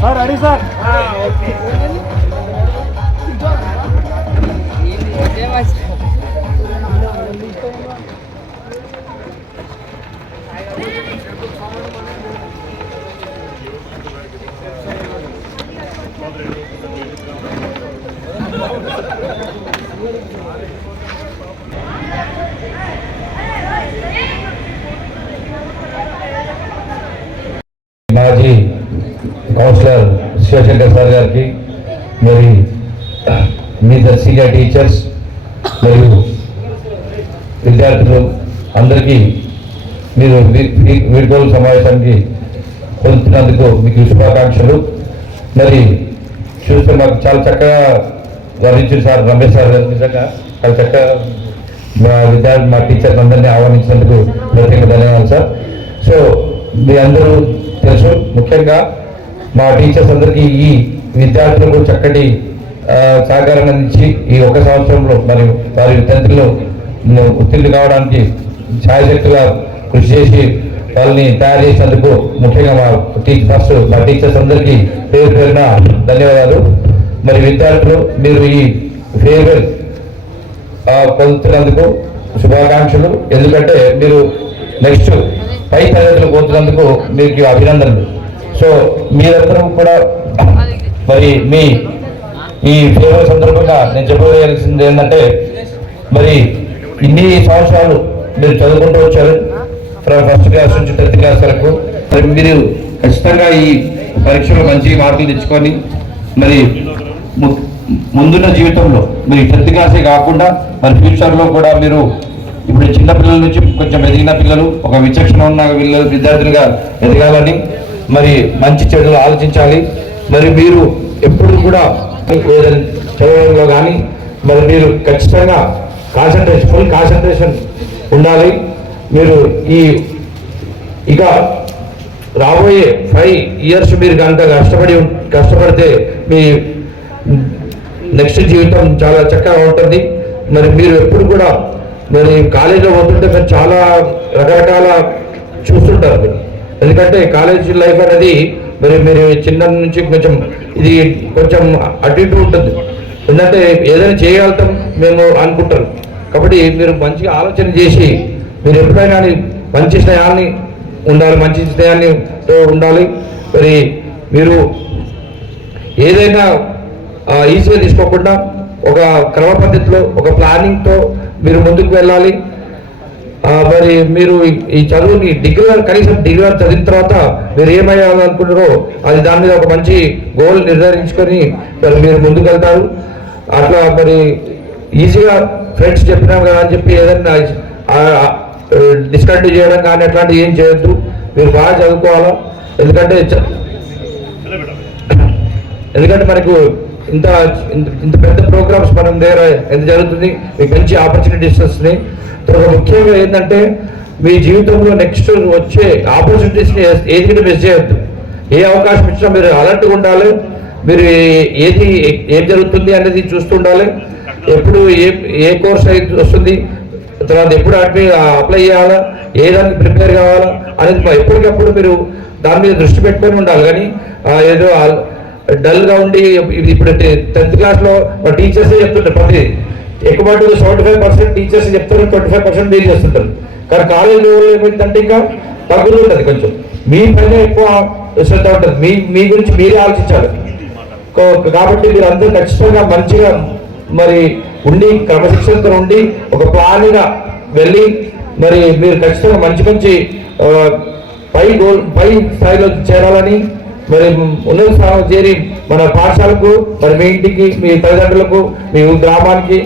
Sir ready sir. మాజీ councillor Shivshankar sir గారికి, మరి మీ సీనియర్ టీచర్స్ మరియు విద్యార్థులు అందరికీ మీరు వీడ్కోలు సమావేశానికి పొందుతున్నందుకు మీకు శుభాకాంక్షలు. మరి చూస్తే మాకు చాలా చక్కగా వర్ణించారు సార్ రమేష్ సార్ గారు. నిజంగా చాలా చక్కగా మా టీచర్స్ అందరినీ ఆహ్వానించినందుకు ప్రత్యేక ధన్యవాదాలు సార్. సో మీ అందరూ తెలుసు, ముఖ్యంగా మా టీచర్స్ అందరికీ ఈ విద్యార్థులకు చక్కటి సహకారం అందించి ఈ ఒక సంవత్సరంలో మరి వారి విద్యార్థులను ఉత్తీర్ణులు కావడానికి ఛాయశక్తిగా కృషి చేసి వాళ్ళని తయారు చేసినందుకు ముఖ్యంగా మా టీచర్స్ అందరికీ పేరు పేరున ధన్యవాదాలు. మరి విద్యార్థులు మీరు ఈ ఫేర్వెల్ పొందుతున్నందుకు శుభాకాంక్షలు. ఎందుకంటే మీరు నెక్స్ట్ పై తరగతులు పోతున్నందుకు మీకు అభినందనలు. సో మీరందరూ కూడా మరి మీ ఈ ఫేర్వెల్ సందర్భంగా నేను చెప్పవలసింది ఏంటంటే, మరి ఇన్ని సంవత్సరాలు మీరు చదువుకుంటూ వచ్చారు, ఫస్ట్ క్లాస్ నుంచి 10th క్లాస్ వరకు. మరి మీరు ఖచ్చితంగా ఈ పరీక్షలో మంచి మార్కులు తెచ్చుకొని మరి ముందున్న జీవితంలో మీరు 10th క్లాసే కాకుండా మరి ఫ్యూచర్లో కూడా మీరు ఇప్పుడు చిన్న పిల్లల నుంచి కొంచెం ఎదిగిన పిల్లలు, ఒక విచక్షణ ఉన్న విద్యార్థులుగా ఎదగాలని, మరి మంచి చెడులు ఆలోచించాలి. మరి మీరు ఎప్పుడు కూడా ఏదైనా చదవడంలో కానీ మరి మీరు ఖచ్చితంగా ఫుల్ కాన్సన్ట్రేషన్ ఉండాలి. మీరు ఇక రాబోయే 5 years మీరు కనుక కష్టపడితే మీ నెక్స్ట్ జీవితం చాలా చక్కగా ఉంటుంది. మరి మీరు ఎప్పుడు కూడా మరి కాలేజీలో పోతుంటే మీరు చాలా రకరకాల చూస్తుంటారు మీరు. ఎందుకంటే కాలేజీ లైఫ్ అనేది మరి మీరు చిన్న నుంచి కొంచెం అటు ఇటు ఉంటుంది. ఎందుకంటే ఏదైనా చేయగలుగుతాం మేము అనుకుంటారు. కాబట్టి మీరు మంచిగా ఆలోచన చేసి మీరు ఎప్పుడైనా మంచి స్నేహాన్ని ఉండాలి. మరి మీరు ఏదైనా ఈజీగా తీసుకోకుండా ఒక క్రమ పద్ధతిలో ఒక ప్లానింగ్తో మీరు ముందుకు వెళ్ళాలి. మరి మీరు ఈ చదువుని కనీసం డిగ్రీ చదివిన తర్వాత మీరు ఏమయ్యాలనుకుంటారో అది దాని మీద ఒక మంచి గోల్ నిర్ధారించుకొని మరి మీరు ముందుకు వెళ్తారు. అట్లా మరి ఈజీగా ఫ్రెండ్స్ చెప్పినాం కదా అని చెప్పి ఏదైనా డిస్కంటిన్యూ చేయడం కానీ అట్లాంటివి ఏం చేయొద్దు. మీరు బాగా చదువుకోవాలా. ఎందుకంటే మనకు ఇంత పెద్ద ప్రోగ్రామ్స్ మనం దగ్గర ఎంత జరుగుతుంది, మీకు మంచి ఆపర్చునిటీస్ వస్తున్నాయి. తర్వాత ముఖ్యంగా ఏంటంటే మీ జీవితంలో నెక్స్ట్ వచ్చే ఆపర్చునిటీస్ని ఏది మిస్ చేయొద్దు. ఏ అవకాశం ఇచ్చినా మీరు అలర్ట్గా ఉండాలి. మీరు ఏం జరుగుతుంది అనేది చూస్తుండాలి. ఎప్పుడు ఏ కోర్స్ అయితే వస్తుంది, తర్వాత ఎప్పుడు అప్లై చేయాలా, ఏ దానికి ప్రిపేర్ కావాలా అనేది ఎప్పటికప్పుడు మీరు దాని మీద దృష్టి పెట్టుకొని ఉండాలి. కానీ ఏదో డల్గా ఉండి ఇప్పుడు 10th క్లాస్లో టీచర్సే చెప్తుంటారు, ప్రతి ఎక్కువ 75% టీచర్స్ చెప్తారు, 25% మీరు చేస్తుంటారు. కానీ కాలేజీలో ఏమైందంటే ఇంకా తగ్గుతుంటుంది, కొంచెం మీ పైన ఎక్కువ శ్రద్ధ ఉంటుంది. మీ గురించి మీరే ఆలోచించాలి. కాబట్టి మీరు అందరూ ఖచ్చితంగా మంచిగా మరి ఉండి క్రమశిక్షణతో ఉండి ఒక ప్లాన్గా వెళ్ళి మరి మీరు ఖచ్చితంగా మంచి పై స్థాయిలో చేరాలని, మరి ఉన్నత స్థానం చేరి మన పాఠశాలకు, మరి మీ ఇంటికి, మీ తల్లిదండ్రులకు, మీ గ్రామానికి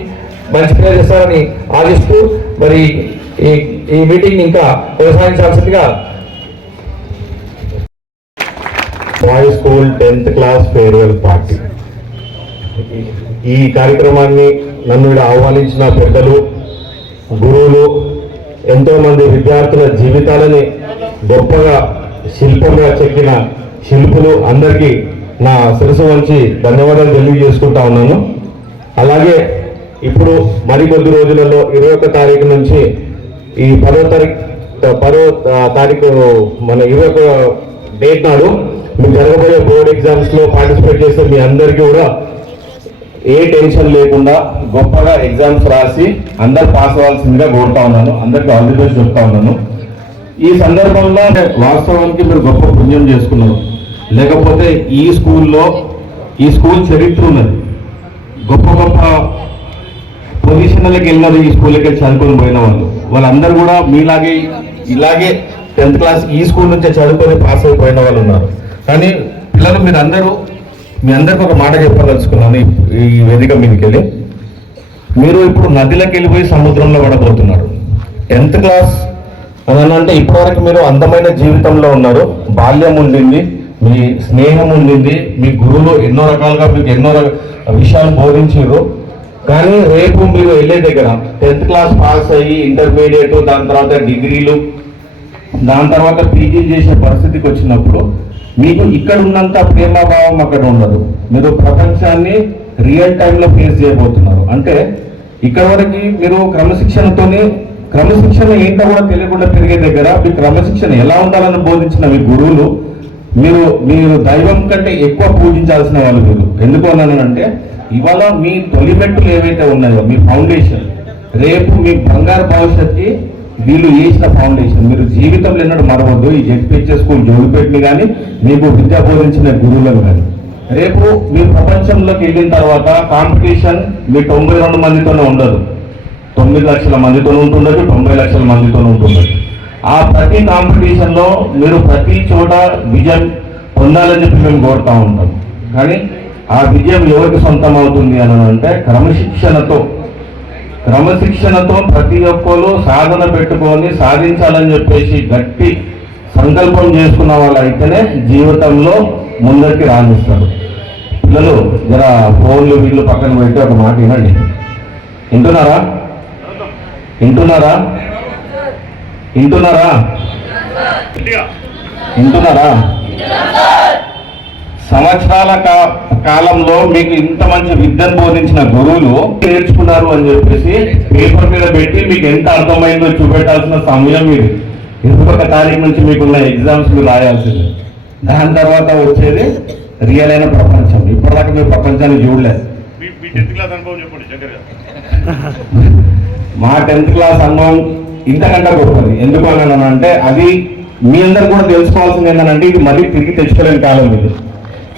మంచి పేరు చేస్తారని ఆశిస్తూ మరి ఈ మీటింగ్ ఇంకా కొనసాగించాల్సిందిగా. Boys school 10th class farewell party. ఈ కార్యక్రమాన్ని నన్ను ఆహ్వానించిన పెద్దలు, గురువులు, ఎంతోమంది విద్యార్థుల జీవితాలని గొప్పగా శిల్పంగా చెక్కిన శిల్పులు అందరికీ నా శిరస్సు వంచి ధన్యవాదాలు తెలియజేసుకుంటా ఉన్నాను. అలాగే ఇప్పుడు మరికొద్ది రోజులలో 21వ తారీఖు నుంచి ఈ 10వ తారీఖు మన 21 డేట్ నాడు మీకు జరగబోయే బోర్డ్ ఎగ్జామ్స్ లో పార్టిసిపేట్ చేస్తే మీ అందరికీ కూడా ఏ టెన్షన్ లేకుండా గొప్పగా ఎగ్జామ్స్ రాసి అందరు పాస్ అవ్వాల్సిందిగా కోరుతా ఉన్నాను. అందరికి ఆల్ ది బెస్ట్ చెప్తా ఉన్నాను. ఈ సందర్భంలో వాస్తవానికి మీరు గొప్ప పుణ్యం చేసుకున్నారు. లేకపోతే ఈ స్కూల్ చరిత్ర ఉన్నది. గొప్ప గొప్ప పొజిషన్లకి వెళ్ళినారు ఈ స్కూల్కి చదువుకొని పోయిన వాళ్ళందరూ కూడా మీలాగే ఇలాగే 10th క్లాస్ ఈ స్కూల్ నుంచే చదువుకొని పాస్ అయిపోయిన వాళ్ళు ఉన్నారు. కానీ పిల్లలు మీ అందరికి ఒక మాట చెప్పదలుచుకున్నాను ఈ వేదిక మీదకి వెళ్ళి. మీరు ఇప్పుడు నదిలోకి వెళ్ళిపోయి సముద్రంలో పడబోతున్నారు. 10th క్లాస్ అని అంటే ఇప్పటివరకు మీరు అందమైన జీవితంలో ఉన్నారు. బాల్యం ఉండింది, మీ స్నేహం ఉండింది, మీ గురువులు ఎన్నో రకాలుగా మీకు ఎన్నో విషయాలు బోధించారు. కానీ రేపు మీరు వెళ్ళే దగ్గర 10th క్లాస్ పాస్ అయ్యి ఇంటర్మీడియట్, దాని తర్వాత డిగ్రీలు, దాని తర్వాత పీజీ చేసే పరిస్థితికి వచ్చినప్పుడు మీకు ఇక్కడ ఉన్నంత ప్రేమభావం అక్కడ ఉండదు. మీరు ప్రపంచాన్ని రియల్ టైంలో ఫేస్ చేయబోతున్నారు. అంటే ఇక్కడ వరకు మీరు క్రమశిక్షణ ఏంటో కూడా తెలియకుండా పెరిగే దగ్గర మీ క్రమశిక్షణ ఎలా ఉండాలని బోధించిన మీ గురువులు మీరు దైవం కంటే ఎక్కువ పూజించాల్సిన వాళ్ళు మీరు. ఎందుకు అన్నానంటే ఇవాళ మీ తొలిమెట్టులు ఏవైతే ఉన్నాయో మీ ఫౌండేషన్, రేపు మీ బంగారు భవిష్యత్తుకి వీళ్ళు వేసిన ఫౌండేషన్ మీరు జీవితంలో ఎన్నడూ మరవద్దు. ఈ జెడ్పీహెచ్ఎస్ స్కూల్ జోడిపేటని కానీ మీకు విద్య బోధించిన గురువులను కానీ రేపు మీరు ప్రపంచంలోకి వెళ్ళిన తర్వాత కాంపిటీషన్ మీ 92 మందితోనే ఉండదు. 9 లక్షల మందితో ఉంటుండదు, 90 లక్షల మందితో ఉంటుండదు. ఆ ప్రతి కాంపిటీషన్లో మీరు ప్రతి చోట విజయం పొందాలని చెప్పి మేము కోరుతూ ఉంటాం. కానీ ఆ విజయం ఎవరికి సొంతం అవుతుంది అని అంటే క్రమశిక్షణతో ప్రతి ఒక్కరు సాధన పెట్టుకొని సాధించాలని చెప్పేసి గట్టి సంకల్పం చేసుకున్న వాళ్ళు అయితేనే జీవితంలో ముందరికి రాణిస్తారు. పిల్లలు జర ఫోన్లు వీళ్ళు పక్కన పెట్టి ఒక మాట వినండి. వింటున్నారా? సంవత్సరాల కాలంలో మీకు ఇంత మంచి విద్యను బోధించిన గురువులు నేర్చుకున్నారు అని చెప్పేసి పేపర్ మీద పెట్టి మీకు ఎంత అర్థమైందో చూపెట్టాల్సిన సమయం ఇది. 21 తారీఖు నుంచి మీకున్న ఎగ్జామ్స్ మీరు రాయాల్సింది. దాని తర్వాత వచ్చేది రియల్ అయిన ప్రపంచం. ఇప్పటిదాకా మీరు ప్రపంచాన్ని చూడలేదు. మా 10th క్లాస్ అనుభవం ఇంతకంటే గొప్పది. ఎందుకు అన్నానంటే అది మీ అందరు కూడా తెలుసుకోవాల్సింది ఏంటంటే ఇది మళ్ళీ తిరిగి తెచ్చుకోలేని కాలం ఇది.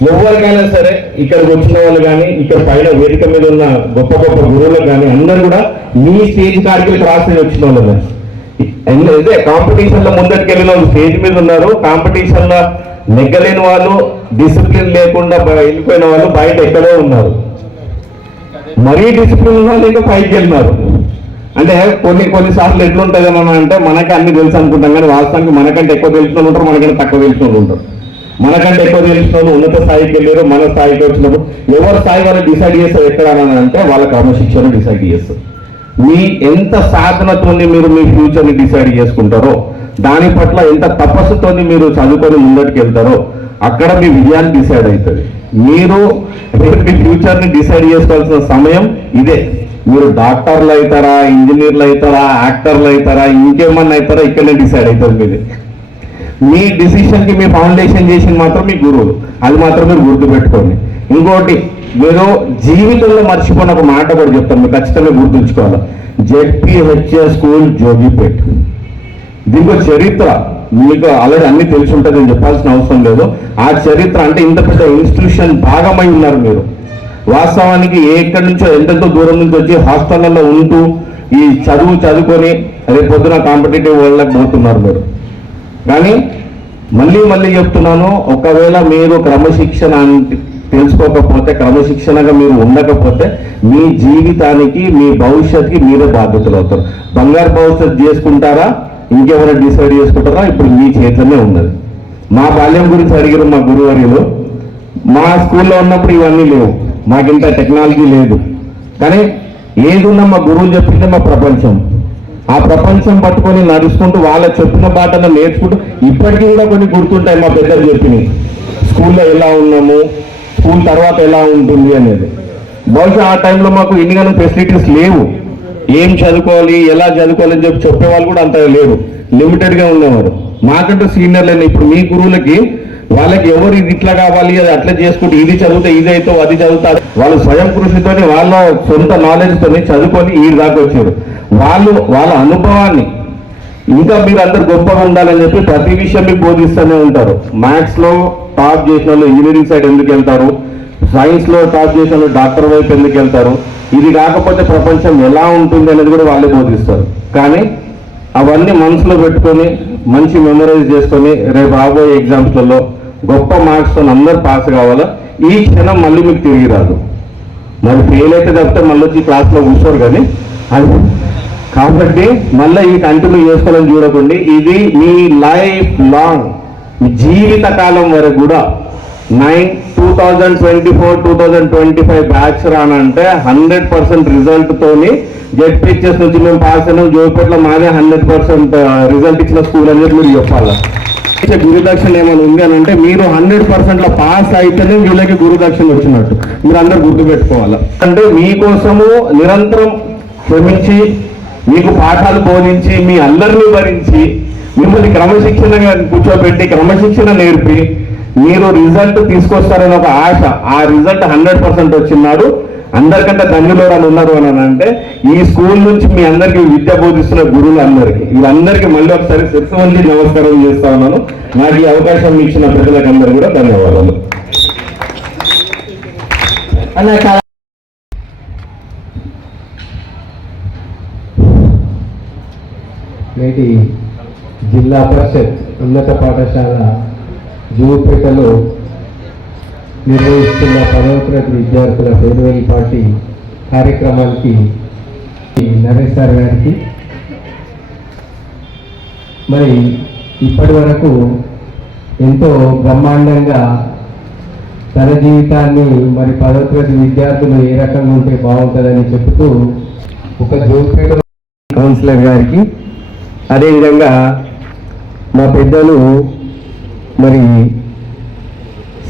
ఎవరికైనా సరే ఇక్కడికి వచ్చిన వాళ్ళు కానీ ఇక్కడ పైన వేదిక మీద ఉన్న గొప్ప గొప్ప గురువులకు కానీ అందరూ కూడా మీ స్టేజ్ కాడికి క్రాస్ అయ్యి వచ్చిన వాళ్ళు. అయితే కాంపిటీషన్ లో ముందరికి వెళ్ళిన వాళ్ళు స్టేజ్ మీద ఉన్నారు. కాంపిటీషన్ లో నెగ్గలేని వాళ్ళు, డిసిప్లిన్ లేకుండా వెళ్ళిపోయిన వాళ్ళు బయట ఎక్కడో ఉన్నారు. మరీ డిసిప్లిన్ ఉన్న వాళ్ళు ఇంకా పైకి వెళ్ళినారు. అంటే కొన్నిసార్లు ఎట్లుంటుంది అని అంటే మనకి అన్ని తెలుసు అనుకుంటాం, కానీ వాస్తవానికి మనకంటే ఎక్కువ తెలిసిన వాళ్ళు ఉంటారు, మనకంటే తక్కువ తెలిసిన వాళ్ళు ఉంటారు. మనకంటే ఎక్కువ తెలిసిన వాళ్ళు ఉన్నత స్థాయికి వెళ్ళారు, మన స్థాయికి వచ్చినప్పుడు ఎవరి స్థాయి వాళ్ళు డిసైడ్ చేస్తారు ఎక్కడ అని అంటే వాళ్ళ క్రమశిక్షణ డిసైడ్ చేస్తారు. మీ ఎంత సాధనతో మీరు మీ ఫ్యూచర్ని డిసైడ్ చేసుకుంటారో, దాని పట్ల ఎంత తపస్సుతో మీరు చదువుకొని ముందటికి వెళ్తారో అక్కడ మీ విజయాన్ని డిసైడ్ అవుతుంది. మీరు మీ ఫ్యూచర్ని డిసైడ్ చేసుకోవాల్సిన సమయం ఇదే. మీరు డాక్టర్లు అవుతారా, ఇంజనీర్లు అవుతారా, యాక్టర్లు అవుతారా, ఇంకేమన్నా అవుతారా ఇక్కడనే డిసైడ్ అవుతుంది మీది. మీ డిసిషన్కి మీ ఫౌండేషన్ చేసింది మాత్రం మీ గురువులు. అది మాత్రం మీరు గుర్తుపెట్టుకోండి. ఇంకోటి మీరు జీవితంలో మర్చిపోయిన ఒక మాట కూడా చెప్తాను, మీరు ఖచ్చితంగా గుర్తుంచుకోవాలి. జెడ్పీహెచ్ఎస్ స్కూల్ జోగిపేట్, దీనికి చరిత్ర మీకు ఆల్రెడీ అన్ని తెలిసి ఉంటుంది, నేను చెప్పాల్సిన అవసరం లేదు. ఆ చరిత్ర అంటే ఇంత పెద్ద ఇన్స్టిట్యూషన్ భాగమై ఉన్నారు మీరు. వాస్తవానికి ఎక్కడి నుంచో ఎంతెంతో దూరం నుంచి వచ్చి హాస్టళ్లలో ఉంటూ ఈ చదువుకొని రేపు పొద్దున కాంపిటేటివ్ వరల్డ్కి పోతున్నారు మీరు. కానీ మళ్ళీ చెప్తున్నాను, ఒకవేళ మీరు క్రమశిక్షణ తెలుసుకోకపోతే, క్రమశిక్షణగా మీరు ఉండకపోతే మీ జీవితానికి మీ భవిష్యత్తుకి మీరే బాధ్యతలు అవుతారు. బంగారు భవిష్యత్తు చేసుకుంటారా, ఇంకెవరైనా డిసైడ్ చేసుకుంటారా, ఇప్పుడు మీ చేతిలోనే ఉన్నది. మా బాల్యం గురించి అడిగారు మా గురువర్యులు. మా స్కూల్లో ఉన్నప్పుడు ఇవన్నీ లేవు, మాకింత టెక్నాలజీ లేదు. కానీ ఏదున్నా మా గురువులు చెప్పిందే మా ప్రపంచం. ఆ ప్రపంచం పట్టుకొని నడుచుకుంటూ వాళ్ళ చెప్పిన బాటను నేర్చుకుంటూ ఇప్పటికీ కూడా కొన్ని గుర్తుంటాయి మా పెద్దలు చెప్పినాయి. స్కూల్లో ఎలా ఉన్నాము, స్కూల్ తర్వాత ఎలా ఉంటుంది అనేది. బహుశా ఆ టైంలో మాకు ఇన్నిగానో ఫెసిలిటీస్ లేవు. ఏం చదువుకోవాలి, ఎలా చదువుకోవాలని చెప్పేవాళ్ళు కూడా అంత లేరు. లిమిటెడ్గా ఉండేవారు. మాకంటూ సీనియర్లైన ఇప్పుడు మీ గురువులకి వాళ్ళకి ఎవరు ఇది ఇట్లా కావాలి, అది అట్లా చేసుకుంటే ఇది చదివితే ఇది అయితే అది చదువుతా, వాళ్ళు స్వయం కృషితోని వాళ్ళ సొంత నాలెడ్జ్తోని చదువుకొని ఈ దాకా వచ్చారు. వాళ్ళ అనుభవాన్ని ఇంకా మీరు అందరు గొప్పగా ఉండాలని చెప్పి ప్రతి విషయం మీకు బోధిస్తూనే ఉంటారు. మ్యాథ్స్లో టాప్ చేసిన వాళ్ళు ఇంజనీరింగ్ సైడ్ ఎందుకు వెళ్తారు, సైన్స్లో టాప్ చేసిన వాళ్ళు డాక్టర్ వైపు ఎందుకు వెళ్తారు, ఇది కాకపోతే ప్రపంచం ఎలా ఉంటుంది అనేది కూడా వాళ్ళే బోధిస్తారు. కానీ అవన్నీ మనసులో పెట్టుకొని మంచి మెమరైజ్ చేసుకొని రేపు రాబోయే ఎగ్జామ్స్లలో గొప్ప మార్క్స్తో అందరూ పాస్ కావాలా. ఈ క్షణం మళ్ళీ మీకు తిరిగి రాదు. మరి ఫెయిల్ అయితే తప్పితే మళ్ళీ వచ్చి క్లాస్లో కూర్చోరు. కానీ అది కాబట్టి మళ్ళీ ఈ కంటిన్యూ చేసుకోవాలని చూడకండి. ఇది మీ లైఫ్ లాంగ్, మీ జీవిత కాలం వరకు కూడా 2024-2025 బ్యాచ్ రానంటే 100% రిజల్ట్తోని జెడ్పీహెచ్ఎస్ నుంచి మేము పాస్ అయినాం, జోపేటలో మాదే 100% రిజల్ట్ ఇచ్చిన స్కూల్ అని చెప్పి మీరు చెప్పాలి. గురుదక్షిణ ఏమైనా ఉంది అని అంటే మీరు 100%లో పాస్ అయితేనే వీళ్ళకి గురుదక్షిణ వచ్చినట్టు మీరు అందరూ గుర్తుపెట్టుకోవాలి. అంటే మీకోసము నిరంతరం శ్రమించి మీకు పాఠాలు బోధించి మీ అల్లరిని భరించి మిమ్మల్ని క్రమశిక్షణగా కూర్చోబెట్టి క్రమశిక్షణ నేర్పి మీరు రిజల్ట్ తీసుకొస్తారని ఒక ఆశ, ఆ రిజల్ట్ 100% వచ్చినాడు. అందరికంటే ధన్యులు అని ఉన్నారు అని అంటే ఈ స్కూల్ నుంచి మీ అందరికీ విద్య బోధిస్తున్న గురువులు అందరికీ వీళ్ళందరికీ మళ్ళీ ఒకసారి శిరస్సు నమస్కారం చేస్తా ఉన్నాను. నాకు ఈ అవకాశం ఇచ్చిన ప్రజలకు అందరూ కూడా ధన్యవాదాలు. నేటి జిల్లా పరిషత్ ఉన్నత పాఠశాల జూపేటలో నిర్వహిస్తున్న 10వ తరగతి విద్యార్థుల ఫేర్వెల్ పార్టీ కార్యక్రమానికి నరేష్ సార్ గారికి మరి ఇప్పటి వరకు ఎంతో బ్రహ్మాండంగా తన జీవితాన్ని మరి 10వ తరగతి విద్యార్థులు ఏ రకంగా ఉంటే బాగుంటుందని చెబుతూ ఒక జోపేట కౌన్సిలర్ గారికి, అదేవిధంగా మా పెద్దలు మరి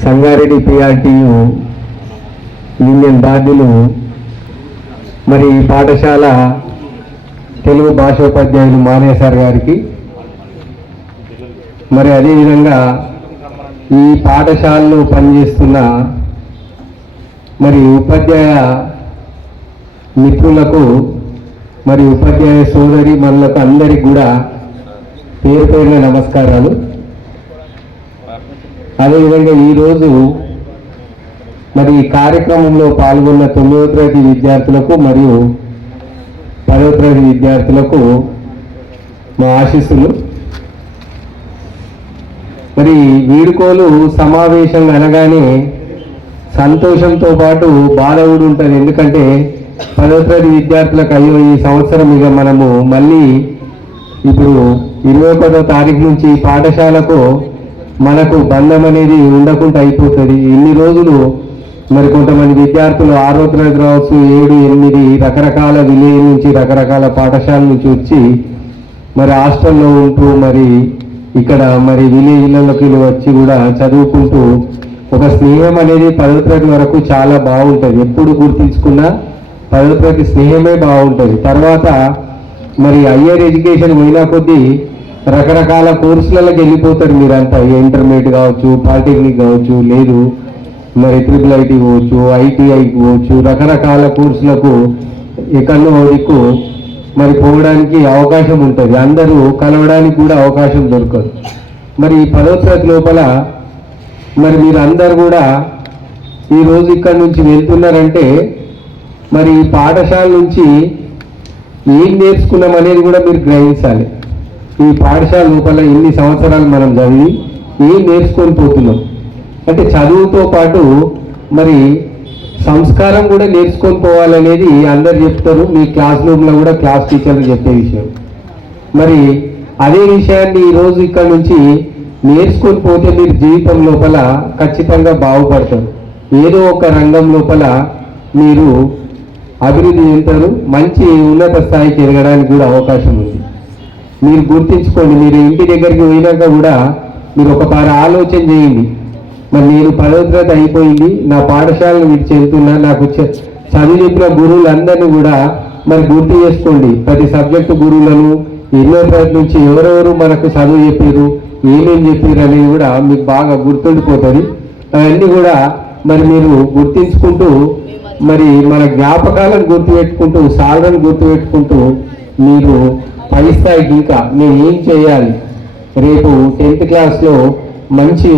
సంగారెడ్డి పిఆర్టీయు యూనియన్ బాధ్యులు మరి పాఠశాల తెలుగు భాషోపాధ్యాయులు మానేసార్ గారికి, మరి అదేవిధంగా ఈ పాఠశాలలో పనిచేస్తున్న మరి ఉపాధ్యాయ మిత్రులకు మరి ఉపాధ్యాయ సోదరి మనలకు అందరికి కూడా పేరు పేరున నమస్కారాలు. అదేవిధంగా ఈరోజు మరి ఈ కార్యక్రమంలో పాల్గొన్న 9వ తరగతి విద్యార్థులకు మరియు 10వ తరగతి విద్యార్థులకు మా ఆశీస్సులు. మరి వీడుకోలు సమావేశం అనగానే సంతోషంతో పాటు బాధ కూడా ఉంటుంది. ఎందుకంటే 10వ తరగతి విద్యార్థులకు అయ్యో ఈ సంవత్సరం ఇక మనము మళ్ళీ ఇప్పుడు 21వ తారీఖు నుంచి పాఠశాలకు మనకు బంధం అనేది ఉండకుండా అయిపోతుంది. ఇన్ని రోజులు మరి కొంతమంది విద్యార్థులు 6వ తరగతి రావచ్చు, 7, 8 రకరకాల విలేజ్ నుంచి రకరకాల పాఠశాల నుంచి వచ్చి మరి హాస్టల్లో ఉంటూ మరి ఇక్కడ మరి విలేజ్లలోకి వచ్చి కూడా చదువుకుంటూ ఒక స్నేహం అనేది 10వ తరగతి వరకు చాలా బాగుంటుంది. ఎప్పుడు గుర్తించుకున్నా 10వ తరగతి స్నేహమే బాగుంటుంది. తర్వాత మరి హయ్యర్ ఎడ్యుకేషన్ పోయినా కొద్దీ రకరకాల కోర్సులలోకి వెళ్ళిపోతారు మీరంతా. ఇంటర్మీడియట్ కావచ్చు, పాలిటెక్నిక్ కావచ్చు, లేదు మరి IIIT పోవచ్చు, ITI పోవచ్చు, రకరకాల కోర్సులకు ఎక్కడో దిక్కు మరి పోవడానికి అవకాశం ఉంటుంది. అందరూ కలవడానికి కూడా అవకాశం దొరకదు. మరి ఈ 10వ తరగతి లోపల మరి మీరు అందరు కూడా ఈరోజు ఇక్కడ నుంచి వెళ్తున్నారంటే మరి ఈ పాఠశాల నుంచి ఏం నేర్చుకున్నాం అనేది కూడా మీరు గ్రహించాలి. ఈ పాఠశాల లోపల ఇన్ని సంవత్సరాలు మనం చదివి ఏం నేర్చుకొని పోతున్నాం అంటే చదువుతో పాటు మరి సంస్కారం కూడా నేర్చుకొని పోవాలనేది అందరు చెప్తారు. మీ క్లాస్ రూమ్లో కూడా క్లాస్ టీచర్లు చెప్పే విషయం. మరి అదే విషయాన్ని ఈరోజు ఇక్కడ నుంచి నేర్చుకొని పోతే మీరు జీవితం లోపల ఖచ్చితంగా బాగుపడతారు. ఏదో ఒక రంగం లోపల మీరు అభివృద్ధి చెందుతారు, మంచి ఉన్నత స్థాయికి ఎదగడానికి కూడా అవకాశం ఉంది. మీరు గుర్తించుకోండి. మీరు ఇంటి దగ్గరికి పోయినాక కూడా మీరు ఒకసారి ఆలోచన చేయండి. మరి నేను 10వ తరగతి అయిపోయింది, నా పాఠశాలను విడిచి వెళ్తున్నా, నాకు చదువు చెప్పిన గురువులందరినీ కూడా మరి గుర్తు చేసుకోండి. ప్రతి సబ్జెక్టు గురువులను ఎన్నో తరగతి నుంచి ఎవరెవరు మనకు చదువు చెప్పారు, ఏమేమి చెప్పారు అనేది కూడా మీకు బాగా గుర్తుండిపోతుంది. అవన్నీ కూడా మరి మీరు గుర్తించుకుంటూ మరి మన జ్ఞాపకాలను గుర్తుపెట్టుకుంటూ సాధనను గుర్తుపెట్టుకుంటూ మీరు పై స్థాయికి ఇంకా నేను ఏం చేయాలి, రేపు 10th క్లాస్లో మంచి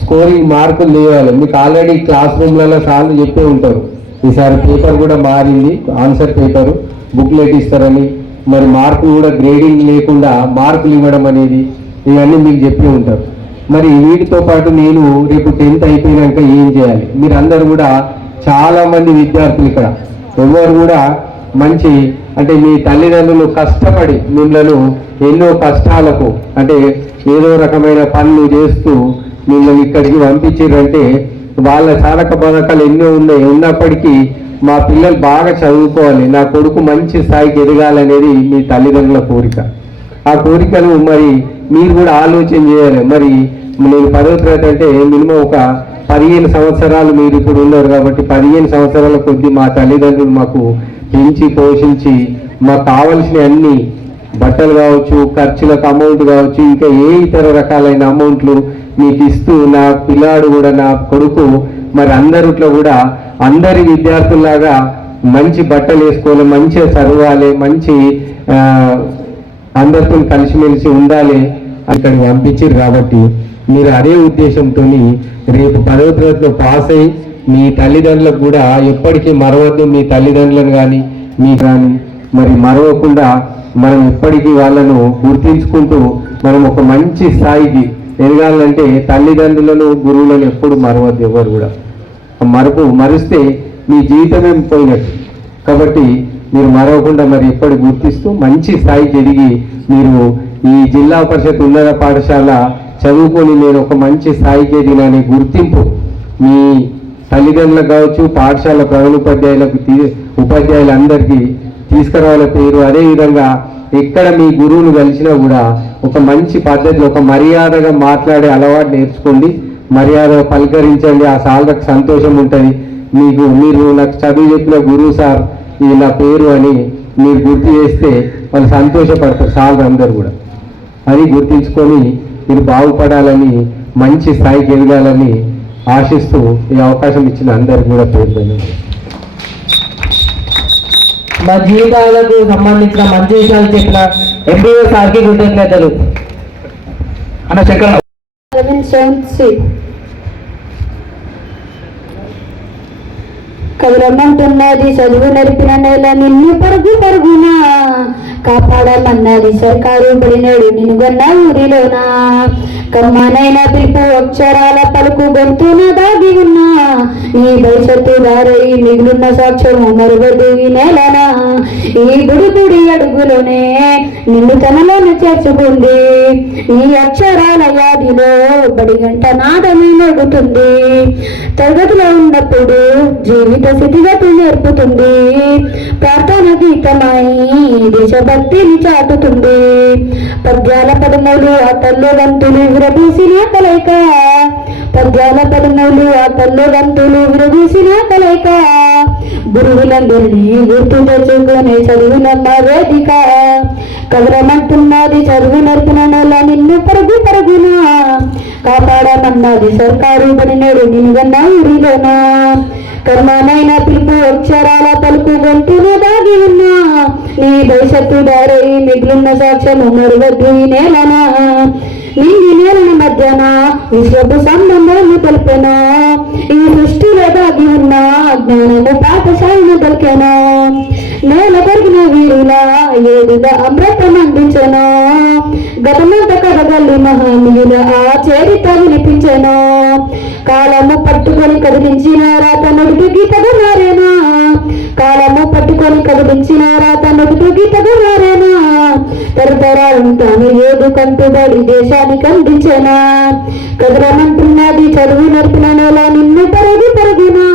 స్కోరింగ్ మార్కులు తేవాలి. మీకు ఆల్రెడీ క్లాస్ రూమ్లలో సార్లు చెప్పే ఉంటారు, ఈసారి పేపర్ కూడా మారింది, ఆన్సర్ పేపరు బుక్లెట్ ఇస్తారని, మరి మార్కులు కూడా గ్రేడింగ్ లేకుండా మార్కులు ఇవ్వడం అనేది ఇవన్నీ మీకు చెప్పి ఉంటారు. మరి వీటితో పాటు నేను రేపు 10th అయిపోయినాక ఏం చేయాలి, మీరు అందరూ కూడా చాలామంది విద్యార్థులు ఇక్కడ ఎవరు కూడా మంచి అంటే మీ తల్లిదండ్రులు కష్టపడి మిమ్మల్ని ఎన్నో కష్టాలకు అంటే ఏదో రకమైన పనులు చేస్తూ మిమ్మల్ని ఇక్కడికి పంపించారంటే వాళ్ళ చాలక బలకాలు ఎన్నో ఉన్నప్పటికీ మా పిల్లలు బాగా చదువుకోవాలి, నా కొడుకు మంచి స్థాయికి ఎదగాలనేది మీ తల్లిదండ్రుల కోరిక. ఆ కోరికను మరి మీరు కూడా ఆలోచన చేయాలి. మరి నేను 10వ తరగతి అంటే మినిమం ఒక 15 సంవత్సరాలు మీరు ఇప్పుడు ఉన్నారు కాబట్టి 15 సంవత్సరాల కొద్దీ మా తల్లిదండ్రులు మాకు పెంచి పోషించి మాకు కావలసిన అన్ని బట్టలు కావచ్చు, ఖర్చులకు అమౌంట్ కావచ్చు, ఇంకా ఏ ఇతర రకాలైన అమౌంట్లు మీకు ఇస్తూ నా పిల్లాడు కూడా నా కొడుకు మరి అందరిట్లో కూడా అందరి విద్యార్థుల్లాగా మంచి బట్టలు వేసుకోవాలి, మంచిగా చదవాలి, మంచి అందరితో కలిసిమెలిసి ఉండాలి అక్కడికి పంపించారు. కాబట్టి మీరు అదే ఉద్దేశంతో రేపు 10వ తరగతిలో పాస్ అయ్యి మీ తల్లిదండ్రులకు కూడా ఎప్పటికీ మరవద్దు, మీ తల్లిదండ్రులను కానీ మీ కానీ మరి మరవకుండా మనం ఎప్పటికీ వాళ్ళను గుర్తించుకుంటూ మనం ఒక మంచి స్థాయికి ఎదగాలంటే తల్లిదండ్రులను గురువులను ఎప్పుడు మరవద్దు. ఎవరు కూడా మరిస్తే మీ జీవితమే పోయినట్టు. కాబట్టి మీరు మరవకుండా మరి ఎప్పటి గుర్తిస్తూ మంచి స్థాయికి ఎదిగి మీరు ఈ జిల్లా పరిషత్ ఉన్నత పాఠశాల చదువుకొని నేను ఒక మంచి స్థాయికి ఎదిగిననే గుర్తింపు మీ తల్లిదండ్రులకు కావచ్చు, పాఠశాల ప్రధానోపాధ్యాయులకు ఉపాధ్యాయులందరికీ తీసుకురావాల పేరు. అదేవిధంగా ఎక్కడ మీ గురువులు కలిసినా కూడా ఒక మంచి పద్ధతిలో ఒక మర్యాదగా మాట్లాడే అలవాటు నేర్చుకోండి, మర్యాదగా పలకరించండి. ఆ సార్లకు సంతోషం ఉంటుంది. మీరు నాకు చదువు చెప్పిన గురువు సార్ ఇది నా పేరు అని మీరు గుర్తు చేస్తే వాళ్ళు సంతోషపడతారు సార్లు అందరూ కూడా. అది గుర్తించుకొని మీరు బాగుపడాలని మంచి స్థాయికి ఎదగాలని ఆశిస్తూ ఈ అవకాశం ఇచ్చిన అందరికీ కూడా పేరు. మా జీవితాలకు సంబంధించిన మంచి విషయాలు చెప్పిన ఎంపీఓ సార్కి కృతజ్ఞతలు. అన్న శంకర్ కదలమంటున్నది చదువు నడిపిన నెల నిన్ను పరుగునా కాపాడమన్నది సర్కారు బడినాడు నిన్నుగన్న ఊరిలోనా కమ్మానైన పిలుపు అక్షరాల పలుకు గొంతున దాగి ఉన్నా నీ భవిష్యత్తు దారై మిగులున్న సాక్ష్యము మరుగదు ఈ నేలనా ఈ గుడి అడుగులోనే నిన్ను తనలోనే చేర్చుకుంది నీ అక్షరాల వ్యాధిలో బడిగంట నాదమే నడుతుంది తరగతిలో ఉన్నప్పుడు జీవిత స్థితిగతులు నేర్పుతుంది ప్రార్థన గీతమై దేశభక్తిని చాటుతుంది పద్యాల పదములు ఆటల్లో గంతులు విరబూసిన కలయిక పద్యాల పదములు ఆటల్లో గంతులు విరబూసిన కలయిక గురువులందరినీ గుర్తు తెచ్చుకునే చదువునమ్మ వేదిక కదలమంటున్నది చదువు నడిపిన నెల నిన్ను పరుగునా కాపాడమన్నది సర్కారు బడినాడు నిన్నుగన్న ఊరిలోనా కర్మనైన పిలుపు అక్షరాల పలుకు గొంతులు దాగి ఉన్నా నీ భవిష్యత్తు దారై మిగిలిన సాక్ష్యము మరువద్దు ఈ నేలనా నిండి నేలన మధ్యన విశ్వపు సంబంధాన్ని తెలిపెనా ఈ సృష్టిలో దాగి ఉన్న జ్ఞానము పాఠశాలను దొరికెనా నేల పెరిగిన వీరులా ఏదిగా అమృతం అందించను గతమంత కదగల్లి మహానీయుల ఆ చరిత్ర వినిపించను కాలము పట్టుకొని కదిలించిన రాత నడుపు గీతగా మారేనా కాలము పట్టుకొని కదిలించిన రాత నడుపు గీతగా మారేనా తరతరాలను తాను ఏడు కంటుబడి దేశానికి అందించేనా కదలమంటున్నది చదువు నడిపిన నెల నిన్ను పరుగునా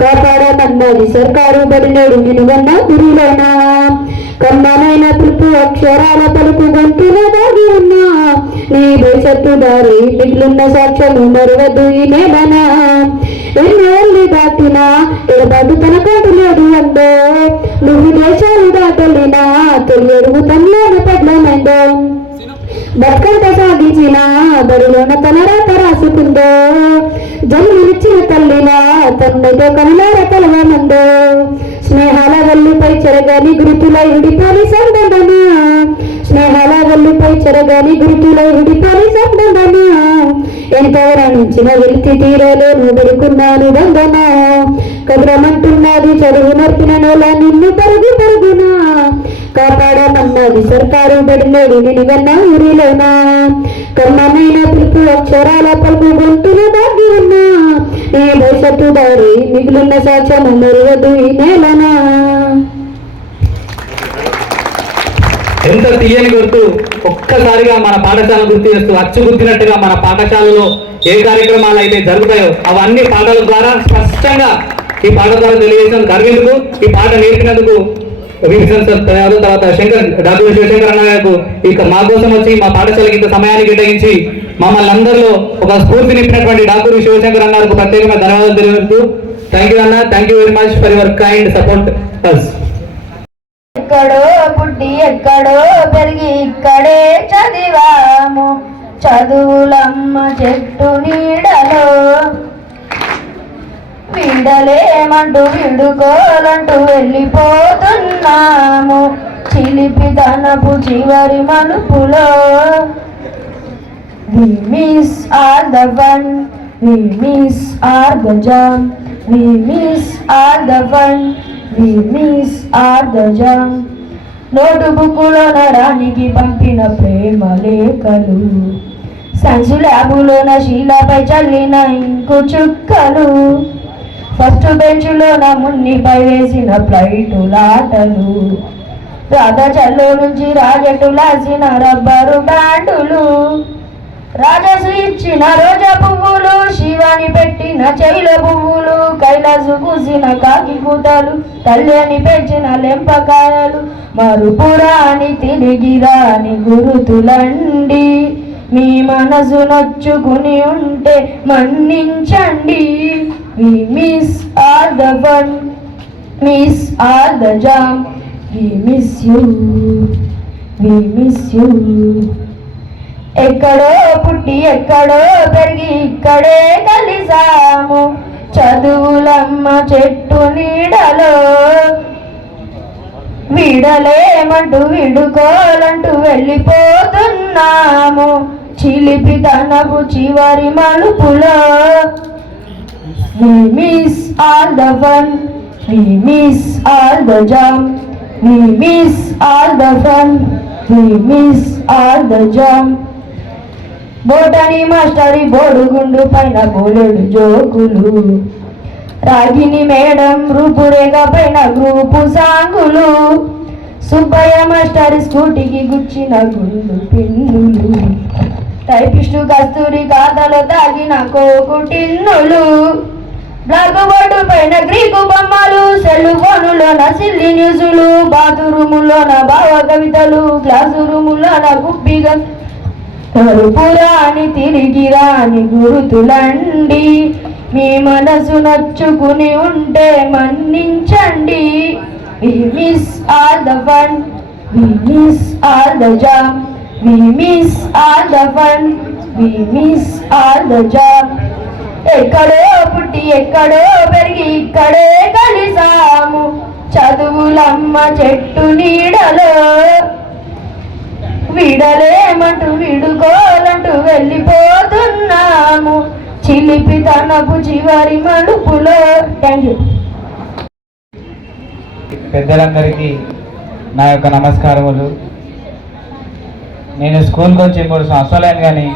కాపాడమన్నది సర్కారు బడినాడు నిన్నుగన్న గురిలోనా కమ్మనైన పిలుపు అక్షరాల పలుకు గొంతులో దాగి ఉన్నా నీ భవిష్యత్తు దారి మిగిలిన సాక్ష్యము మరువదు ఈ నేలనా ఎన్నేళ్ళు దాటినా ఎడబాటు తన కాటు లేదు అందో నువ్వు దేశాలు దాటలినా తొలి అడుగు తనలోన పడ్డమైందో బతుకంత సాగించిన బడిలోన తన రాత రాసుకుందో జన్మనిచ్చిన తల్లిలా తన్నతో కనులార కలవమందో స్నేహాల వల్లిపై చెరగాని గురుతులై విడిపోని సంబంధమా స్నేహాల వల్లిపై చెరగాని గురుతులై విడిపోని సంబంధమా ఎంత వరణించిన వెలితి తీరలేను బడుకున్నాను బంధమా కదరమంటున్నది చదువు నర్పిన నోల నిన్ను పరుగు పరుగునా కాపాడమన్నది సర్కారు బడిలోని నినిగన్న ఊరిలోనా కమ్మనైన పిలుపు అక్షరాల పలుకు గొంతులు దాగి ఉన్నా నీ భవిష్యత్తు దారి మిగిలిన సాక్ష్యము మరువదు ఈ నేలనా. ఎంత తీయని గుర్తు ఒక్కసారిగా మన పాఠశాల గుర్తు చేస్తూ అచ్చు గుర్తినట్టుగా మన పాఠశాలలో ఏ కార్యక్రమాలు అయితే జరుగుతాయో అవన్నీ పాటల ద్వారా స్పష్టంగా ఈ పాట ద్వారా తెలియజేసినందుకు అరవింద్కు ఈ పాట నేర్పినందుకు తర్వాత శంకర్ డాక్టర్ శివశంకర్ అన్నకు ఇక మా కోసం వచ్చి మా పాఠశాలకి ఇంత సమయాన్ని కేటాయించి మమ్మల్ని అందరిలో ఒక స్ఫూర్తి నింపినటువంటి డాక్టర్ శివశంకర్ అన్నకు ప్రత్యేకంగా ధన్యవాదాలు తెలియజేస్తూ థ్యాంక్ యూ అన్న, thank you very much for your kind support us. ఎక్కడో పుట్టి ఎక్కడో పెరిగి ఇక్కడే చదివాము చదువులమ్మ చెట్టు నీడలో వీడలేమంటూ విడుకోలంటూ వెళ్ళిపోతున్నాము చిలిపి తనపు చివరి మలుపులో. We miss all the fun, we miss all the jam, we miss all the fun, we miss all the jam. Note బుక్కులోన రానికి పంపిన ప్రేమ లేఖలు సైన్స్ ల్యాబులోన శీలపై చల్లిన ఇంకు చుక్కలు ఫస్ట్ బెంచ్లోన మున్నిపై వేసిన ఫ్లైటులాటలు రాధచల్లో నుంచి రాజెట్టు లాసిన రబ్బరు బ్యాండులు రాజసు ఇచ్చిన రోజా పువ్వులు శివాని పెట్టిన చెవిల పువ్వులు కైలాసు కూసిన కాకి కూతలు తల్లిని పెంచిన లెంపకాయలు మరుపురాని తిరిగి రాని గురుతులండి మీ మనసు నొచ్చుకుని ఉంటే మన్నించండి. We miss all the fun, miss all the jam, we miss you, we miss you. ఎక్కడో పుట్టి ఎక్కడో పెరిగి ఇక్కడే కలిసాము చదువులమ్మ చెట్టు నీడలో వీడలేమంటూ విడుకోలంటూ వెళ్ళిపోతున్నాము చిలిపి తనపు చివరి మలుపులో. We miss all the fun, we miss all the jam, we miss all the fun, we miss all the jam. బోటని మాస్టరి బోడుగుండు పైన బోలెడు జోకులు రాగిని మేడం రూపురేఖ పైన గ్రూపు సాంగులు సుబ్బయ్య మాస్టరి స్కూటీకి గుచ్చిన గుండు పిన్నులు టైపిస్టు కస్తూరి ఖాతాలో తాగిన కోకు టిన్నులు బ్లాక్ బోర్డు పైన గ్రీకు బొమ్మలు సెల్ ఫోనులోన సిల్లి న్యూసులు బాత్రూములోన భావ కవితలు క్లాసు రూములోన గుప్పిగా పురాని తిరిగి రాని గురుతులండి మీ మనసు నచ్చుకుని ఉంటే మన్నించండి. We miss all the fun, we miss all the jam, we miss all the fun, we miss all the jam. ఎక్కడో పుట్టి ఎక్కడో పెరిగి ఇక్కడే కలిసాము చదువులమ్మ చెట్టు నీడలో వీడలేమంటూ విడుకోలంటూ వెళ్ళిపోతున్నాము చిలిపి తనపు చివరి మలుపులో. Thank you. పెద్దలందరికీ నా యొక్క నమస్కారములు. నేను స్కూల్కి వచ్చి 3 సంవత్సరాలు కానీ